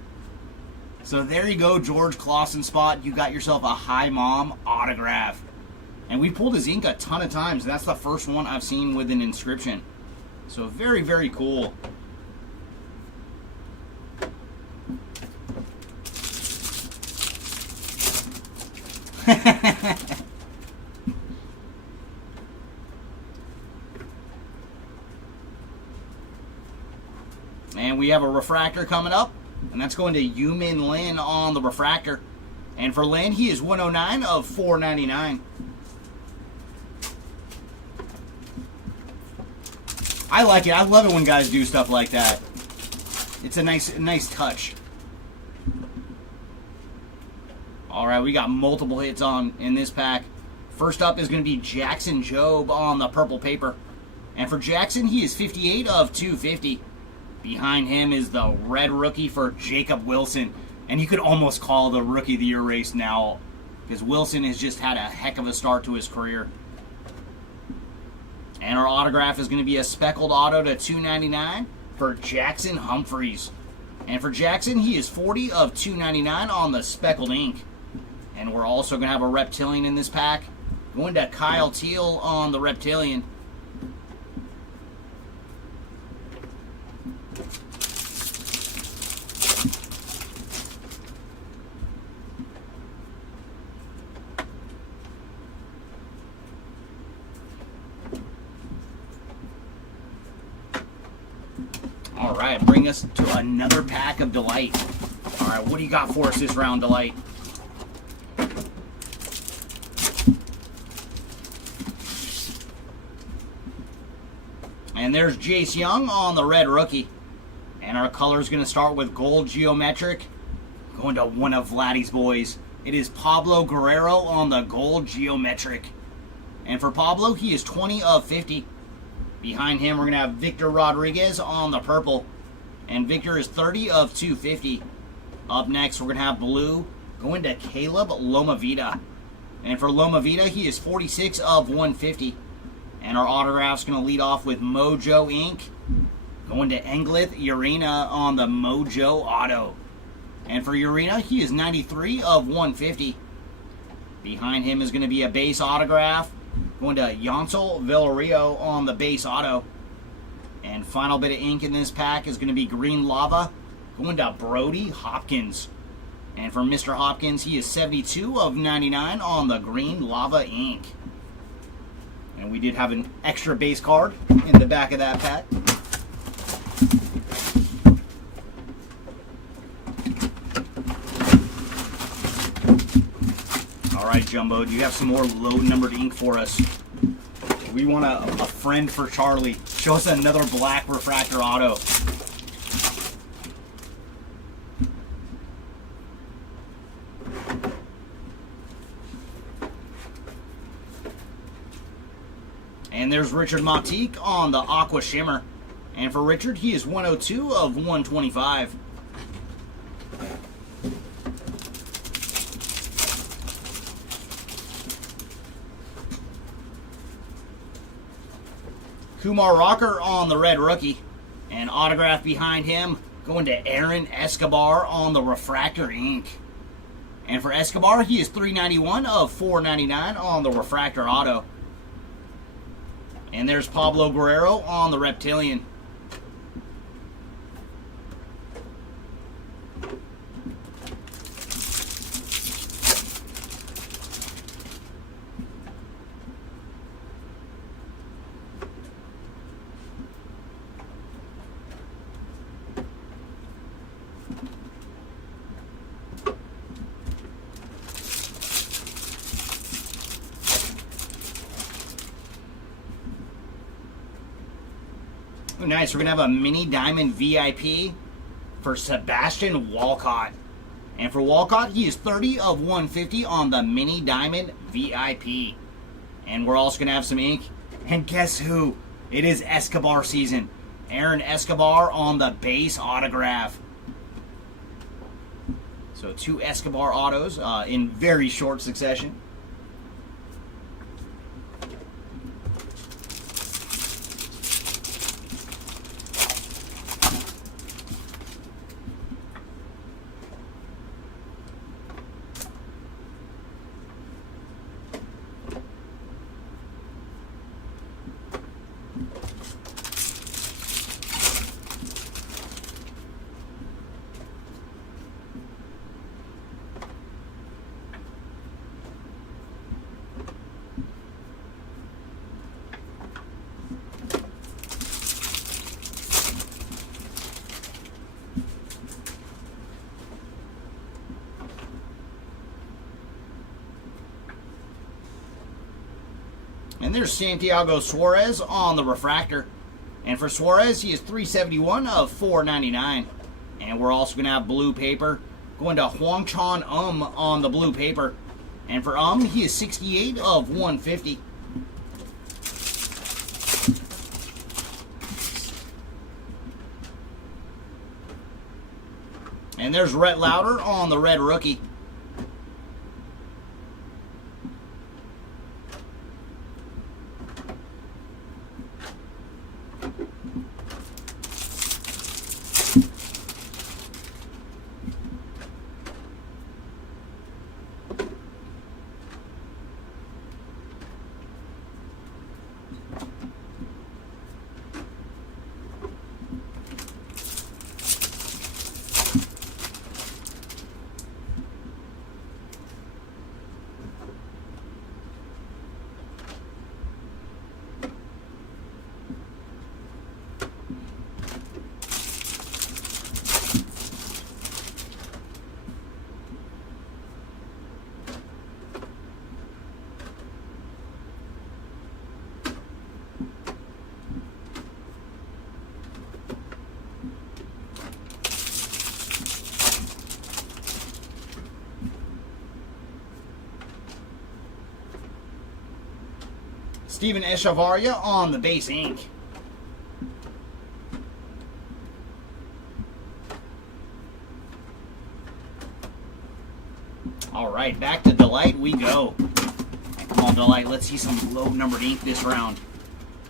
So there you go, George Clausen spot. You got yourself a "Hi Mom" autograph. And we pulled his ink a ton of times. And that's the first one I've seen with an inscription. So very, very cool. And we have a refractor coming up, and that's going to Yumin Lin on the refractor. And for Lin, he is 109 of 499. I like it. I love it when guys do stuff like that. It's a nice touch. All right, we got multiple hits on in this pack. First up is going to be Jackson Jobe on the purple paper. And for Jackson, he is 58 of 250. Behind him is the red rookie for Jacob Wilson. And you could almost call the Rookie of the Year race now, because Wilson has just had a heck of a start to his career. And our autograph is going to be a speckled auto to 299 for Jackson Humphreys. And for Jackson, he is 40 of 299 on the speckled ink. And we're also going to have a Reptilian in this pack. Going to Kyle Teal on the Reptilian. All right, bring us to another pack of Delight. All right, what do you got for us this round, Delight? And there's Jace Young on the red rookie. And our color is going to start with gold geometric. Going to one of Vladdy's boys. It is Pablo Guerrero on the gold geometric. And for Pablo, he is 20 of 50. Behind him, we're going to have Victor Rodriguez on the purple. And Victor is 30 of 250. Up next, we're going to have blue going to Caleb Lomavita. And for Lomavita, he is 46 of 150. And our autograph's going to lead off with Mojo Inc. Going to Englith Urena on the Mojo Auto. And for Urena, he is 93 of 150. Behind him is going to be a base autograph. Going to Yancel Villario on the base auto. And final bit of ink in this pack is going to be Green Lava. Going to Brody Hopkins. And for Mr. Hopkins, he is 72 of 99 on the Green Lava ink. And we did have an extra base card in the back of that pack. All right, Jumbo, do you have some more low-numbered ink for us? We want a friend for Charlie. Show us another black refractor auto. And there's Richard Montique on the Aqua Shimmer. And for Richard, he is 102 of 125. Kumar Rocker on the red rookie. And autograph behind him going to Aaron Escobar on the refractor ink. And for Escobar, he is 391 of 499 on the refractor auto. And there's Pablo Guerrero on the Reptilian. Oh, nice. We're going to have a mini diamond VIP for Sebastian Walcott. And for Walcott, he is 30 of 150 on the mini diamond VIP. And we're also going to have some ink. And guess who? It is Escobar season. Aaron Escobar on the base autograph. So 2 Escobar autos in very short succession. And there's Santiago Suarez on the refractor. And for Suarez, he is 371 of 499. And we're also going to have blue paper going to Hwang Chan on the blue paper. And for he is 68 of 150. And there's Rhett Lauder on the red rookie. Steven Echevarria on the base ink. All right, back to Delight we go. Come on, Delight, let's see some low-numbered ink this round.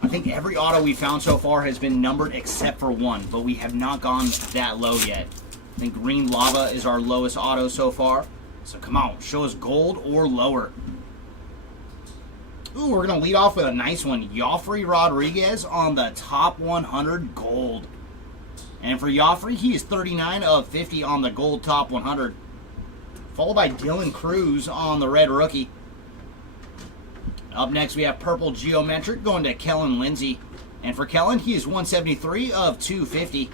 I think every auto we found so far has been numbered except for one, but we have not gone that low yet. I think Green Lava is our lowest auto so far. So come on, show us gold or lower. Ooh, we're going to lead off with a nice one. Joffrey Rodriguez on the top 100 gold. And for Joffrey, he is 39 of 50 on the gold top 100. Followed by Dylan Cruz on the red rookie. Up next, we have purple geometric going to Kellen Lindsay. And for Kellen, he is 173 of 250.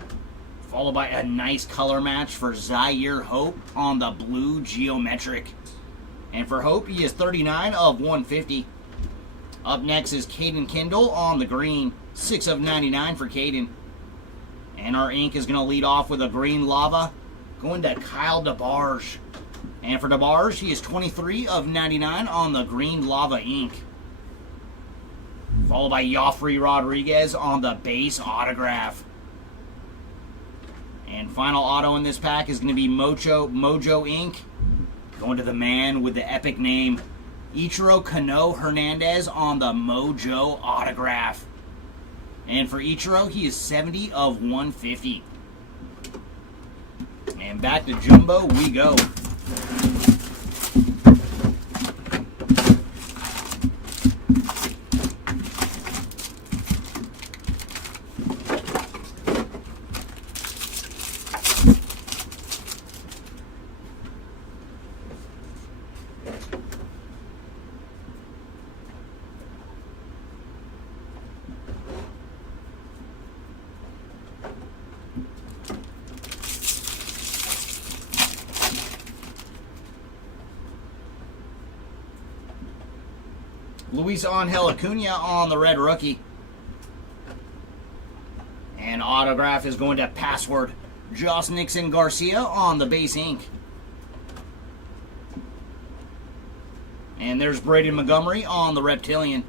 Followed by a nice color match for Zaire Hope on the blue geometric. And for Hope, he is 39 of 150. Up next is Caden Kindle on the green. 6 of 99 for Caden. And our ink is going to lead off with a Green Lava going to Kyle DeBarge. And for DeBarge, he is 23 of 99 on the Green Lava ink. Followed by Joffrey Rodriguez on the base autograph. And final auto in this pack is going to be Mojo Ink. Going to the man with the epic name, Ichiro Kano Hernandez on the Mojo autograph. And for Ichiro, he is 70 of 150. And back to Jumbo we go. Luis Angel Acuna on the red rookie. And autograph is going to Password. Joss Nixon Garcia on the base ink. And there's Braden Montgomery on the Reptilian.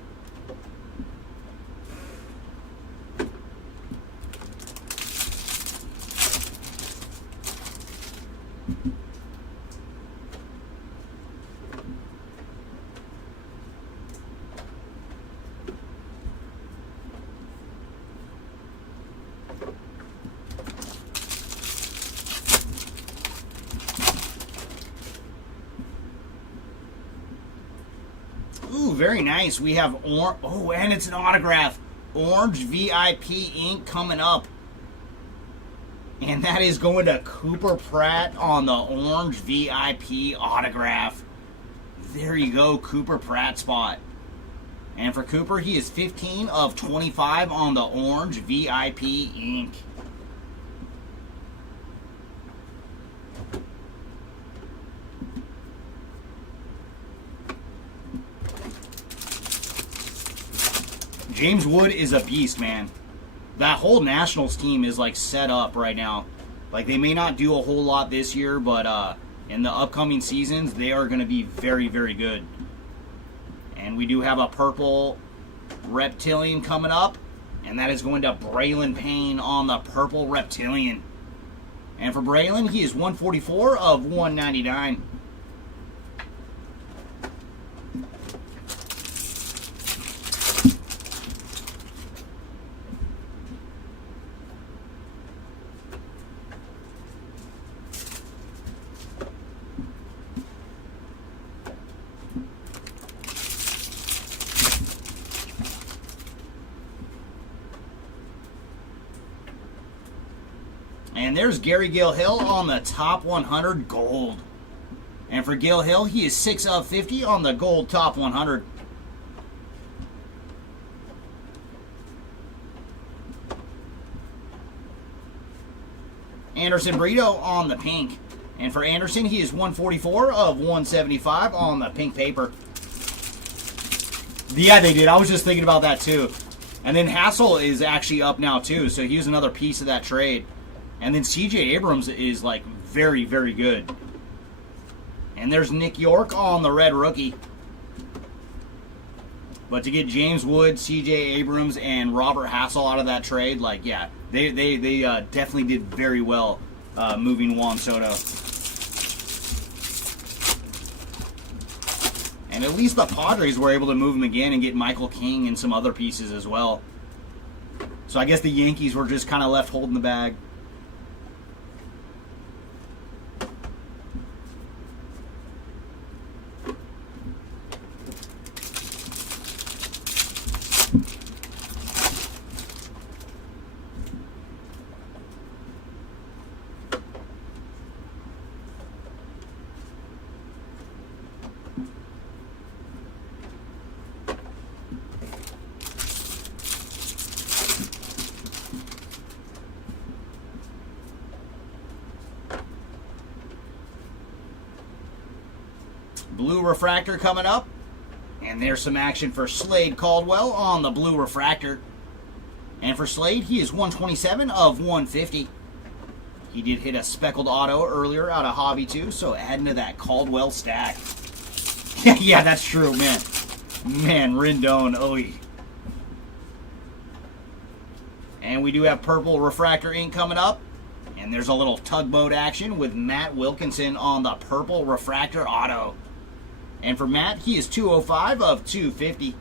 Ooh, very nice. We have oh, and it's an autograph. Orange VIP ink coming up. And that is going to Cooper Pratt on the orange VIP autograph. There you go, Cooper Pratt spot. And for Cooper, he is 15 of 25 on the orange VIP ink. James Wood is a beast, man. that whole Nationals team is like set up right now. Like they may not do a whole lot this year, but in the upcoming seasons, they are going to be very, very good. And we do have a purple Reptilian coming up, and that is going to Braylon Payne on the purple Reptilian. And for Braylon, he is 144 of 199. And there's Gary Gill-Hill on the top 100 gold. And for Gill-Hill, he is 6 of 50 on the gold top 100. Anderson Brito on the pink. And for Anderson, he is 144 of 175 on the pink paper. Yeah, they did. I was just thinking about that too. And then Hassel is actually up now too, so he was another piece of that trade. And then C.J. Abrams is like very, very good. And there's Nick York on the red rookie. But to get James Wood, C.J. Abrams, and Robert Hassel out of that trade, like, yeah, they definitely did very well moving Juan Soto. And at least the Padres were able to move him again and get Michael King and some other pieces as well. So I guess the Yankees were just kind of left holding the bag. Blue refractor coming up. And there's some action for Slade Caldwell on the blue refractor. And for Slade, he is 127 of 150. He did hit a speckled auto earlier out of Hobby too, so adding to that Caldwell stack. Yeah, that's true, man. Man, Rendon, oy. And we do have purple refractor ink coming up. And there's a little tugboat action with Matt Wilkinson on the purple refractor auto. And for Matt, he is 205 of 250.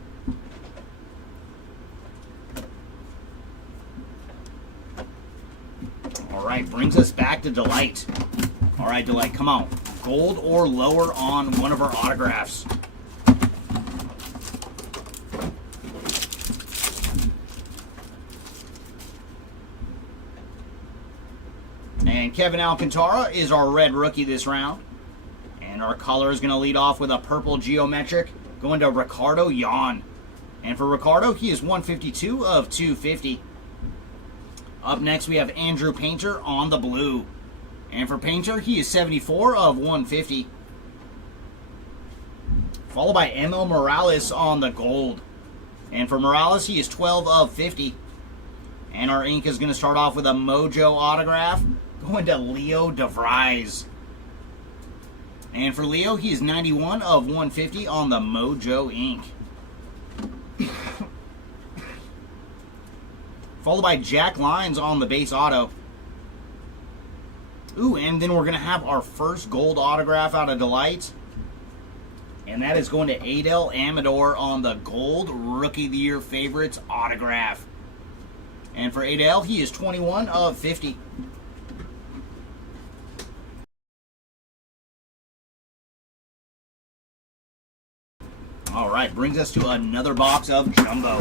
All right, brings us back to Delight. All right, Delight, come on. Gold or lower on one of our autographs. And Kevin Alcantara is our red rookie this round. And our color is going to lead off with a purple geometric going to Ricardo Yan. And for Ricardo, he is 152 of 250. Up next, we have Andrew Painter on the blue. And for Painter, he is 74 of 150. Followed by Emil Morales on the gold. And for Morales, he is 12 of 50. And our ink is going to start off with a Mojo autograph going to Leo DeVries. And for Leo, he is 91 of 150 on the Mojo ink. Followed by Jack Lyons on the base auto. Ooh, and then we're going to have our first gold autograph out of Delight. And that is going to Adel Amador on the gold Rookie of the Year Favorites autograph. And for Adel, he is 21 of 50. All right, brings us to another box of Jumbo.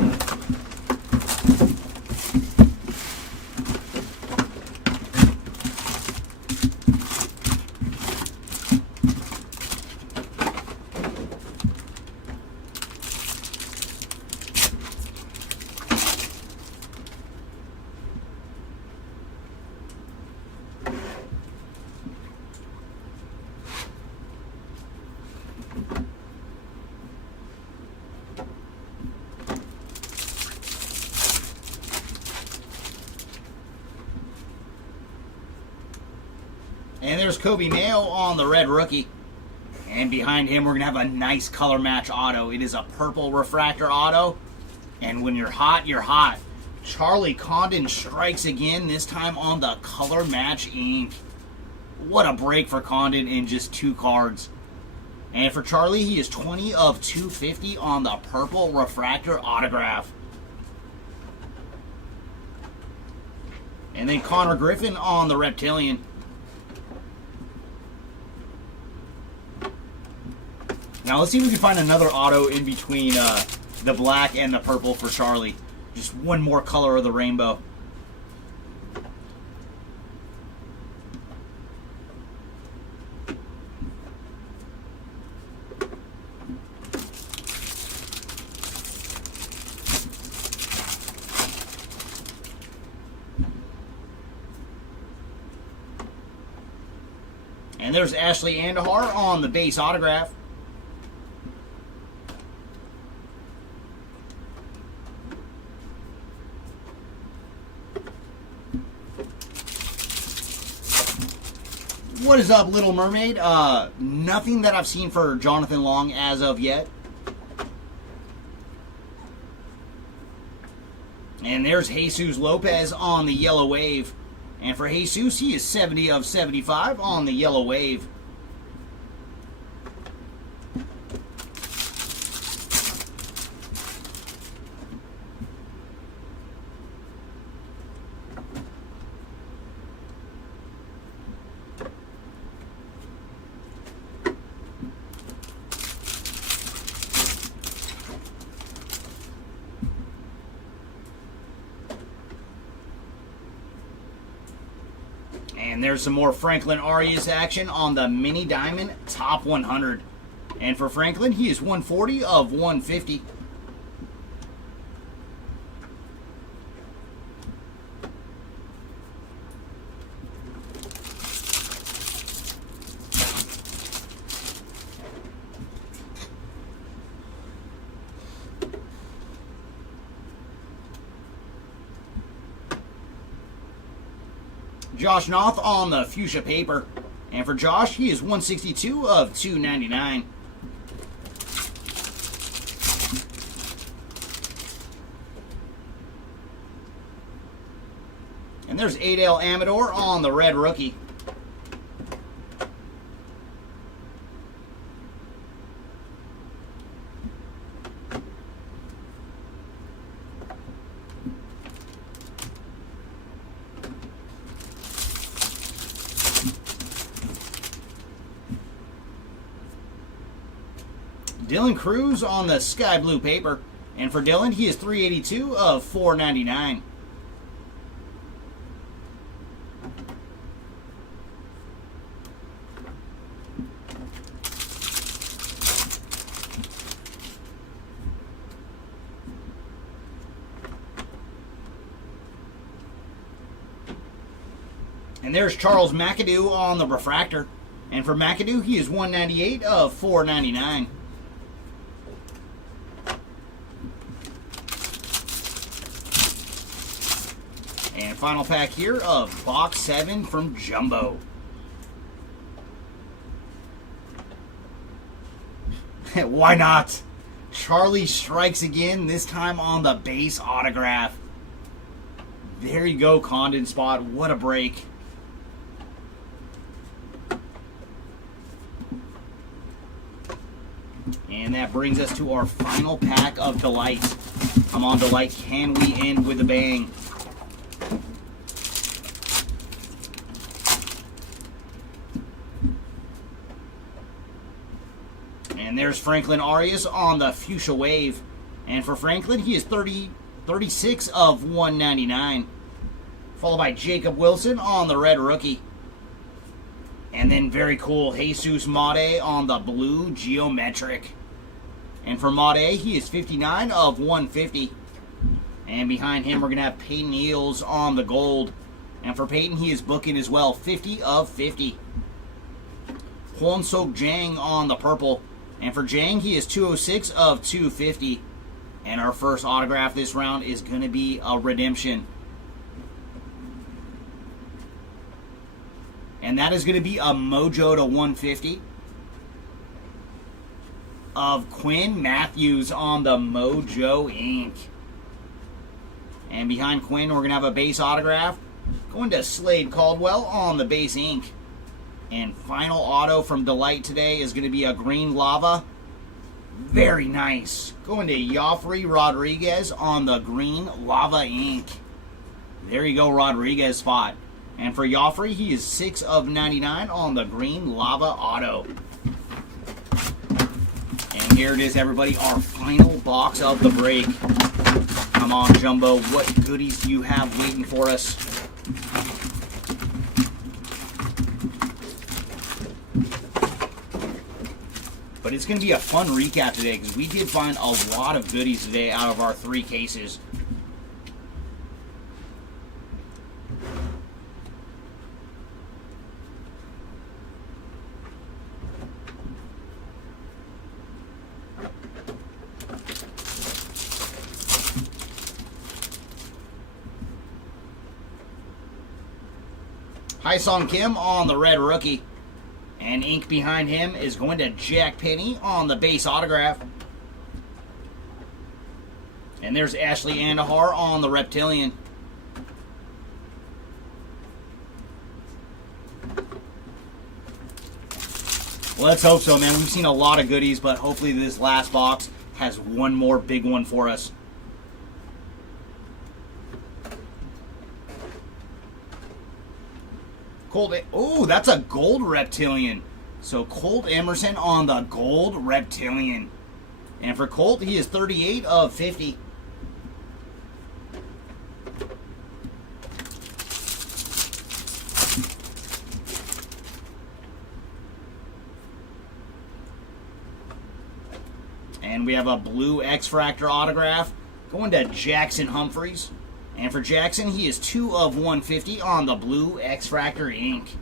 And there's Kobe Mayo on the red rookie. And behind him, we're going to have a nice color match auto. It is a purple refractor auto. And when you're hot, you're hot. Charlie Condon strikes again, this time on the color match ink. What a break for Condon in just 2 cards. And for Charlie, he is 20 of 250 on the purple refractor autograph. And then Connor Griffin on the Reptilian. Now let's see if we can find another auto in between the black and the purple for Charlie. Just one more color of the rainbow. And there's Ashley Andahar on the base autograph. What is up, Little Mermaid? Nothing that I've seen for Jonathan Long as of yet. And there's Jesus Lopez on the yellow wave. And for Jesus, he is 70 of 75 on the yellow wave. And there's some more Franklin Arias action on the Mini Diamond Top 100. And for Franklin, he is 140 of 150. Josh Noth on the fuchsia paper. And for Josh, he is 162 of 299. And there's Adele Amador on the red rookie. Dylan Cruz on the sky blue paper. And for Dylan, he is 382 of 499. And there's Charles McAdoo on the refractor. And for McAdoo, he is 198 of 499. And final pack here of Box 7 from Jumbo. Why not? Charlie strikes again, this time on the base autograph. There you go, Condon Spot. What a break. And that brings us to our final pack of Delight. Come on, Delight. Can we end with a bang? And there's Franklin Arias on the fuchsia wave. And for Franklin, he is 36 of 199. Followed by Jacob Wilson on the red rookie. And then very cool, Jesus Made on the blue geometric. And for Made, he is 59 of 150. And behind him, we're going to have Peyton Eels on the gold. And for Peyton, he is booking as well, 50 of 50. Hwon Sok Jang on the purple. And for Jang, he is 206 of 250. And our first autograph this round is going to be a redemption. And And that is going to be a Mojo to 150 of Quinn Matthews on the Mojo ink. And behind Quinn, we're going to have a base autograph going to Slade Caldwell on the base ink. And final auto from Delight today is going to be a green lava. Very nice. Going to Joffrey Rodriguez on the green lava ink. There you go, Rodriguez spot. And for Joffrey, he is 6 of 99 on the green lava auto. And here it is, everybody, our final box of the break. Come on, Jumbo, what goodies do you have waiting for us? But it's going to be a fun recap today because we did find a lot of goodies today out of our 3 cases. Hyesung Kim on the red rookie. And ink behind him is going to Jack Penny on the base autograph. And there's Ashley Andahar on the Reptilian. Let's hope so, man. We've seen a lot of goodies, but hopefully this last box has one more big one for us. Colt, oh, that's a gold Reptilian. So Colt Emerson on the gold Reptilian. And for Colt, he is 38 of 50. And we have a blue X-Fractor autograph going to Jackson Humphreys. And for Jackson, he is 2 of 150 on the blue X-Fractor ink.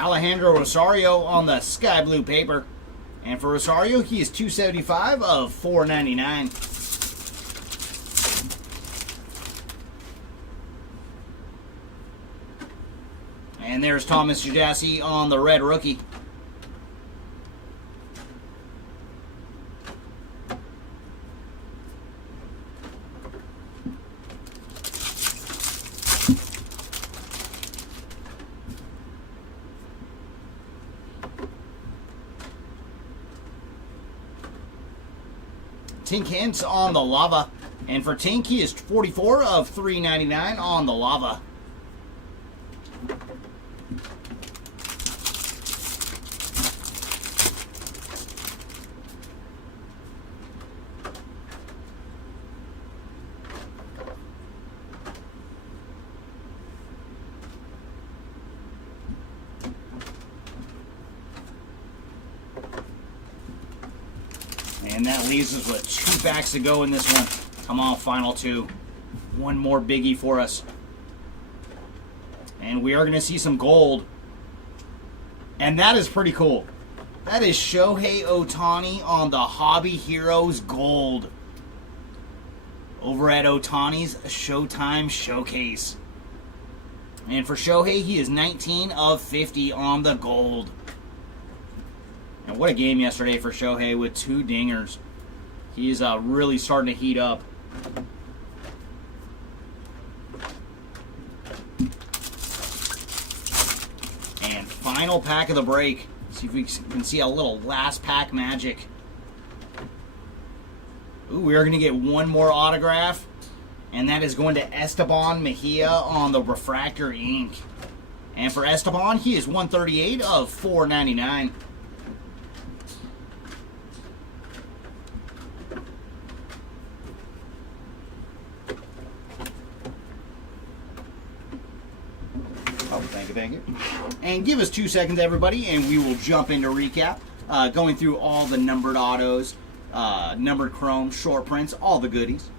Alejandro Rosario on the sky blue paper. And for Rosario, he is 275 of 499. And there's Thomas Jadassi on the red rookie. Tink Hintz on the lava. And for Tink, he is 44 of 399 on the lava. And that leaves us with 2 packs to go in this one. Come on, final 2. One more biggie for us. And we are going to see some gold. And that is pretty cool. That is Shohei Ohtani on the Hobby Heroes Gold. Over at Ohtani's Showtime Showcase. And for Shohei, he is 19 of 50 on the gold. And what a game yesterday for Shohei with 2 dingers. He's really starting to heat up. And final pack of the break. See if we can see a little last pack magic. Ooh, we are going to get one more autograph, and that is going to Esteban Mejia on the Refractor ink. And for Esteban, he is 138 of 499. Oh, thank you. And give us 2 seconds, everybody, and we will jump into recap. Going through all the numbered autos, numbered chrome, short prints, all the goodies.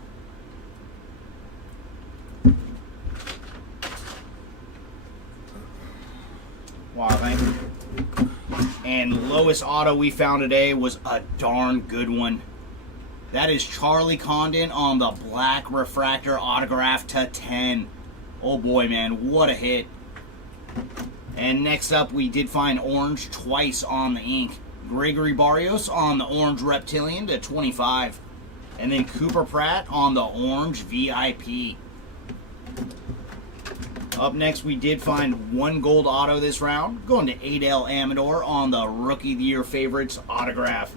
Wow, thank you. And lowest auto we found today was a darn good one. That is Charlie Condon on the Black Refractor autograph to 10. Oh boy, man, what a hit. And next up, we did find orange twice on the ink. Gregory Barrios on the orange Reptilian to 25. And then Cooper Pratt on the orange VIP. Up next, we did find one gold auto this round, going to Adel Amador on the Rookie of the Year Favorites autograph.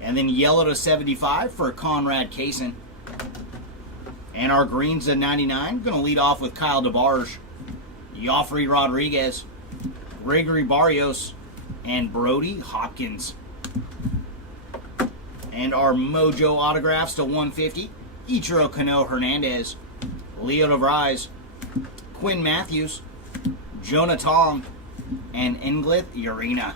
And then yellow to 75 for Conrad Kaysen. And our greens to 99, going to lead off with Kyle DeBarge, Joffrey Rodriguez, Gregory Barrios, and Brody Hopkins. And our Mojo autographs to 150, Ichiro Kano Hernandez, Leo DeVries, Quinn Matthews, Jonah Tong, and Englith Urena.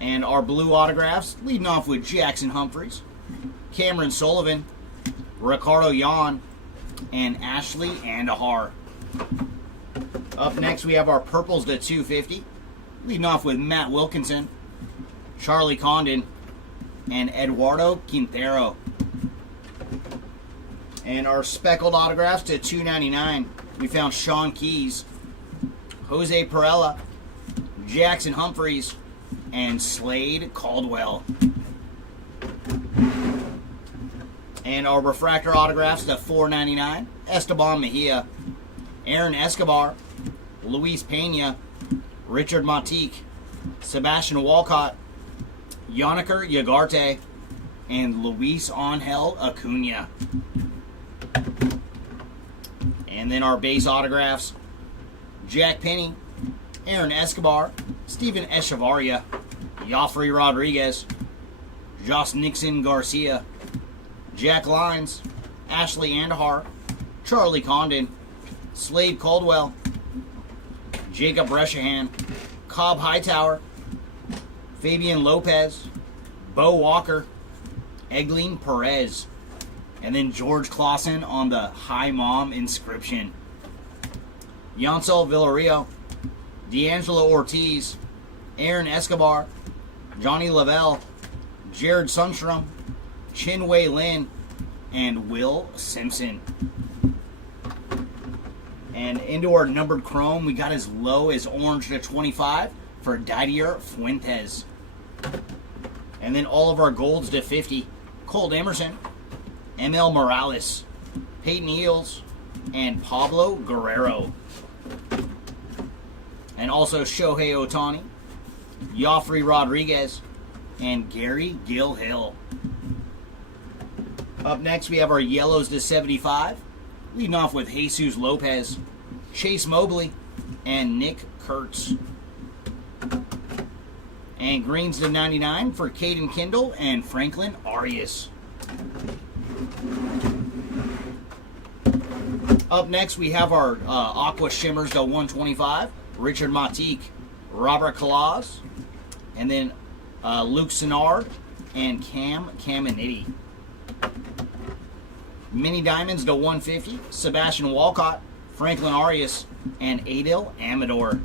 And our blue autographs, leading off with Jackson Humphreys, Cameron Sullivan, Ricardo Yan, and Ashley Andahar. Up next, we have our purples to 250, leading off with Matt Wilkinson, Charlie Condon, and Eduardo Quintero. And our speckled autographs to 299, we found Sean Keys, Jose Perella, Jackson Humphreys, and Slade Caldwell. And our refractor autographs to 499, Esteban Mejia, Aaron Escobar, Luis Pena, Richard Montique, Sebastian Walcott, Yoniker Yagarte, and Luis Angel Acuna. And then our base autographs, Jack Penny, Aaron Escobar, Steven Echevarria, Joffrey Rodriguez, Josh Nixon Garcia, Jack Lyons, Ashley Andahar, Charlie Condon, Slade Caldwell, Jacob Reshahan, Cobb Hightower, Fabian Lopez, Bo Walker, Egleen Perez, and then George Clausen on the Hi Mom inscription. Yancel Villario, D'Angelo Ortiz, Aaron Escobar, Johnny Lavelle, Jared Sundstrom, Chin-Wei Lin, and Will Simpson. And into our numbered chrome, we got as low as orange to 25 for Didier Fuentes. And then all of our golds to 50, Colt Emerson, ML Morales, Peyton Eels, and Pablo Guerrero. And also Shohei Ohtani, Joffrey Rodriguez, and Gary Gilhill. Up next, we have our yellows to 75, leading off with Jesus Lopez, Chase Mobley, and Nick Kurtz. And greens to 99 for Caden Kindle and Franklin Arias. Up next, we have our Aqua Shimmers to 125, Richard Montique, Robert Calaz, and then Luke Sinard and Cam Caminiti. Mini Diamonds to 150, Sebastian Walcott, Franklin Arias, and Adel Amador.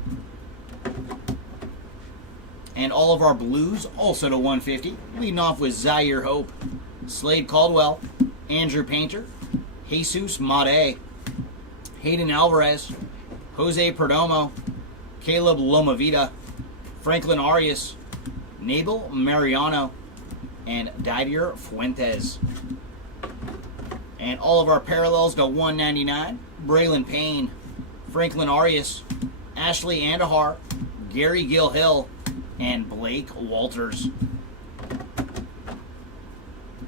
And all of our blues also to 150, leading off with Zaire Hope, Slade Caldwell, Andrew Painter, Jesus Made, Hayden Alvarez, Jose Perdomo, Caleb Lomavita, Franklin Arias, Nabel Mariano, and Didier Fuentes. And all of our parallels to 199, Braylon Payne, Franklin Arias, Ashley Andahar, Gary Gilhill, and Blake Walters.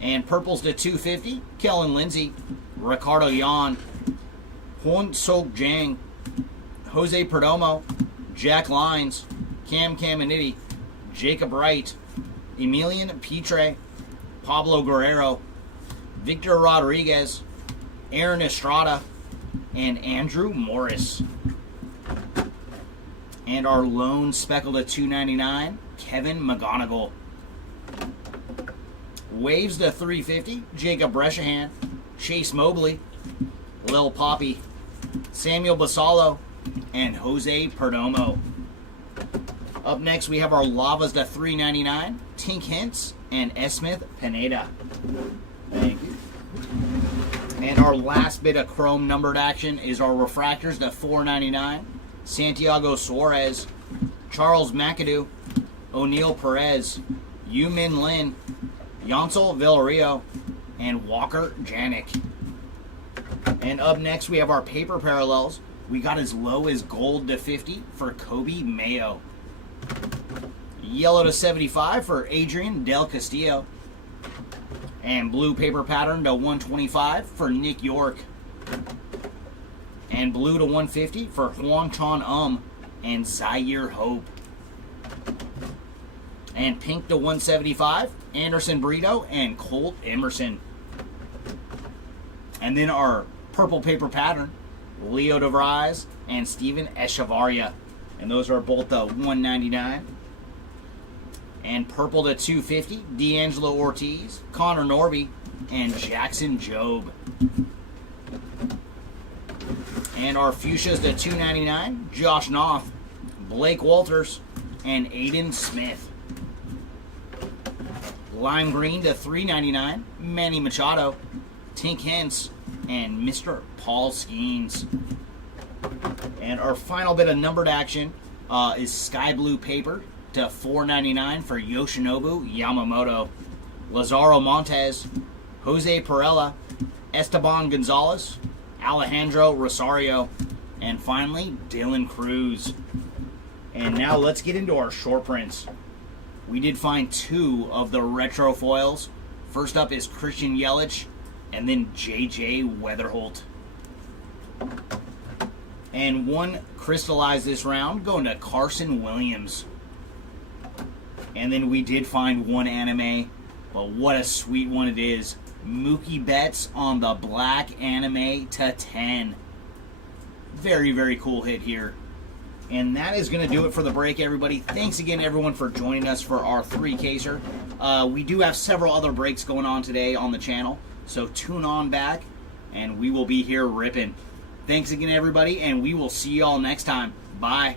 And purples to 250, Kellen Lindsay, Ricardo Yan, Hwan Sok Jang, Jose Perdomo, Jack Lyons, Cam Caminiti, Jacob Wright, Emilian Petre, Pablo Guerrero, Victor Rodriguez, Aaron Estrada, and Andrew Morris. And our lone speckle to 299, Kevin McGonigal. Waves to 350, Jacob Breshahan, Chase Mobley, Lil Poppy, Samuel Basallo, and Jose Perdomo. Up next, we have our Lavas to 399, Tink Hintz, and Esmith Pineda. Thank you. And our last bit of chrome numbered action is our refractors to 499, Santiago Suarez, Charles McAdoo, O'Neal Perez, Yu-Min Lin, Yancel Villario, and Walker Janik. And up next, we have our paper parallels. We got as low as gold to 50 for Kobe Mayo. Yellow to 75 for Adrian Del Castillo. And blue paper pattern to 125 for Nick York. And blue to 150 for Hwang Chon and Zaire Hope. And pink to 175, Anderson Brito and Colt Emerson. And then our purple paper pattern, Leo DeVries and Steven Echevarria. And those are both the 199. And purple to 250, D'Angelo Ortiz, Connor Norby, and Jackson Jobe. And our fuchsias to 299, Josh Knopf, Blake Walters, and Aiden Smith. Lime green to 399, Manny Machado, Tink Hintz, and Mr. Paul Skeens. And our final bit of numbered action is sky blue paper to 499 for Yoshinobu Yamamoto, Lazaro Montes, Jose Perella, Esteban Gonzalez, Alejandro Rosario, and finally Dylan Cruz. And now let's get into our short prints. We did find two of the retro foils. First up is Christian Yelich, and then JJ Weatherholt. And one crystallized this round, going to Carson Williams. And then we did find one anime, but what a sweet one it is. Mookie Betts on the black anime to 10. Very, very cool hit here. And that is going to do it for the break, everybody. Thanks again, everyone, for joining us for our 3-caser. We do have several other breaks going on today on the channel, so tune on back, and we will be here ripping. Thanks again, everybody, and we will see you all next time. Bye.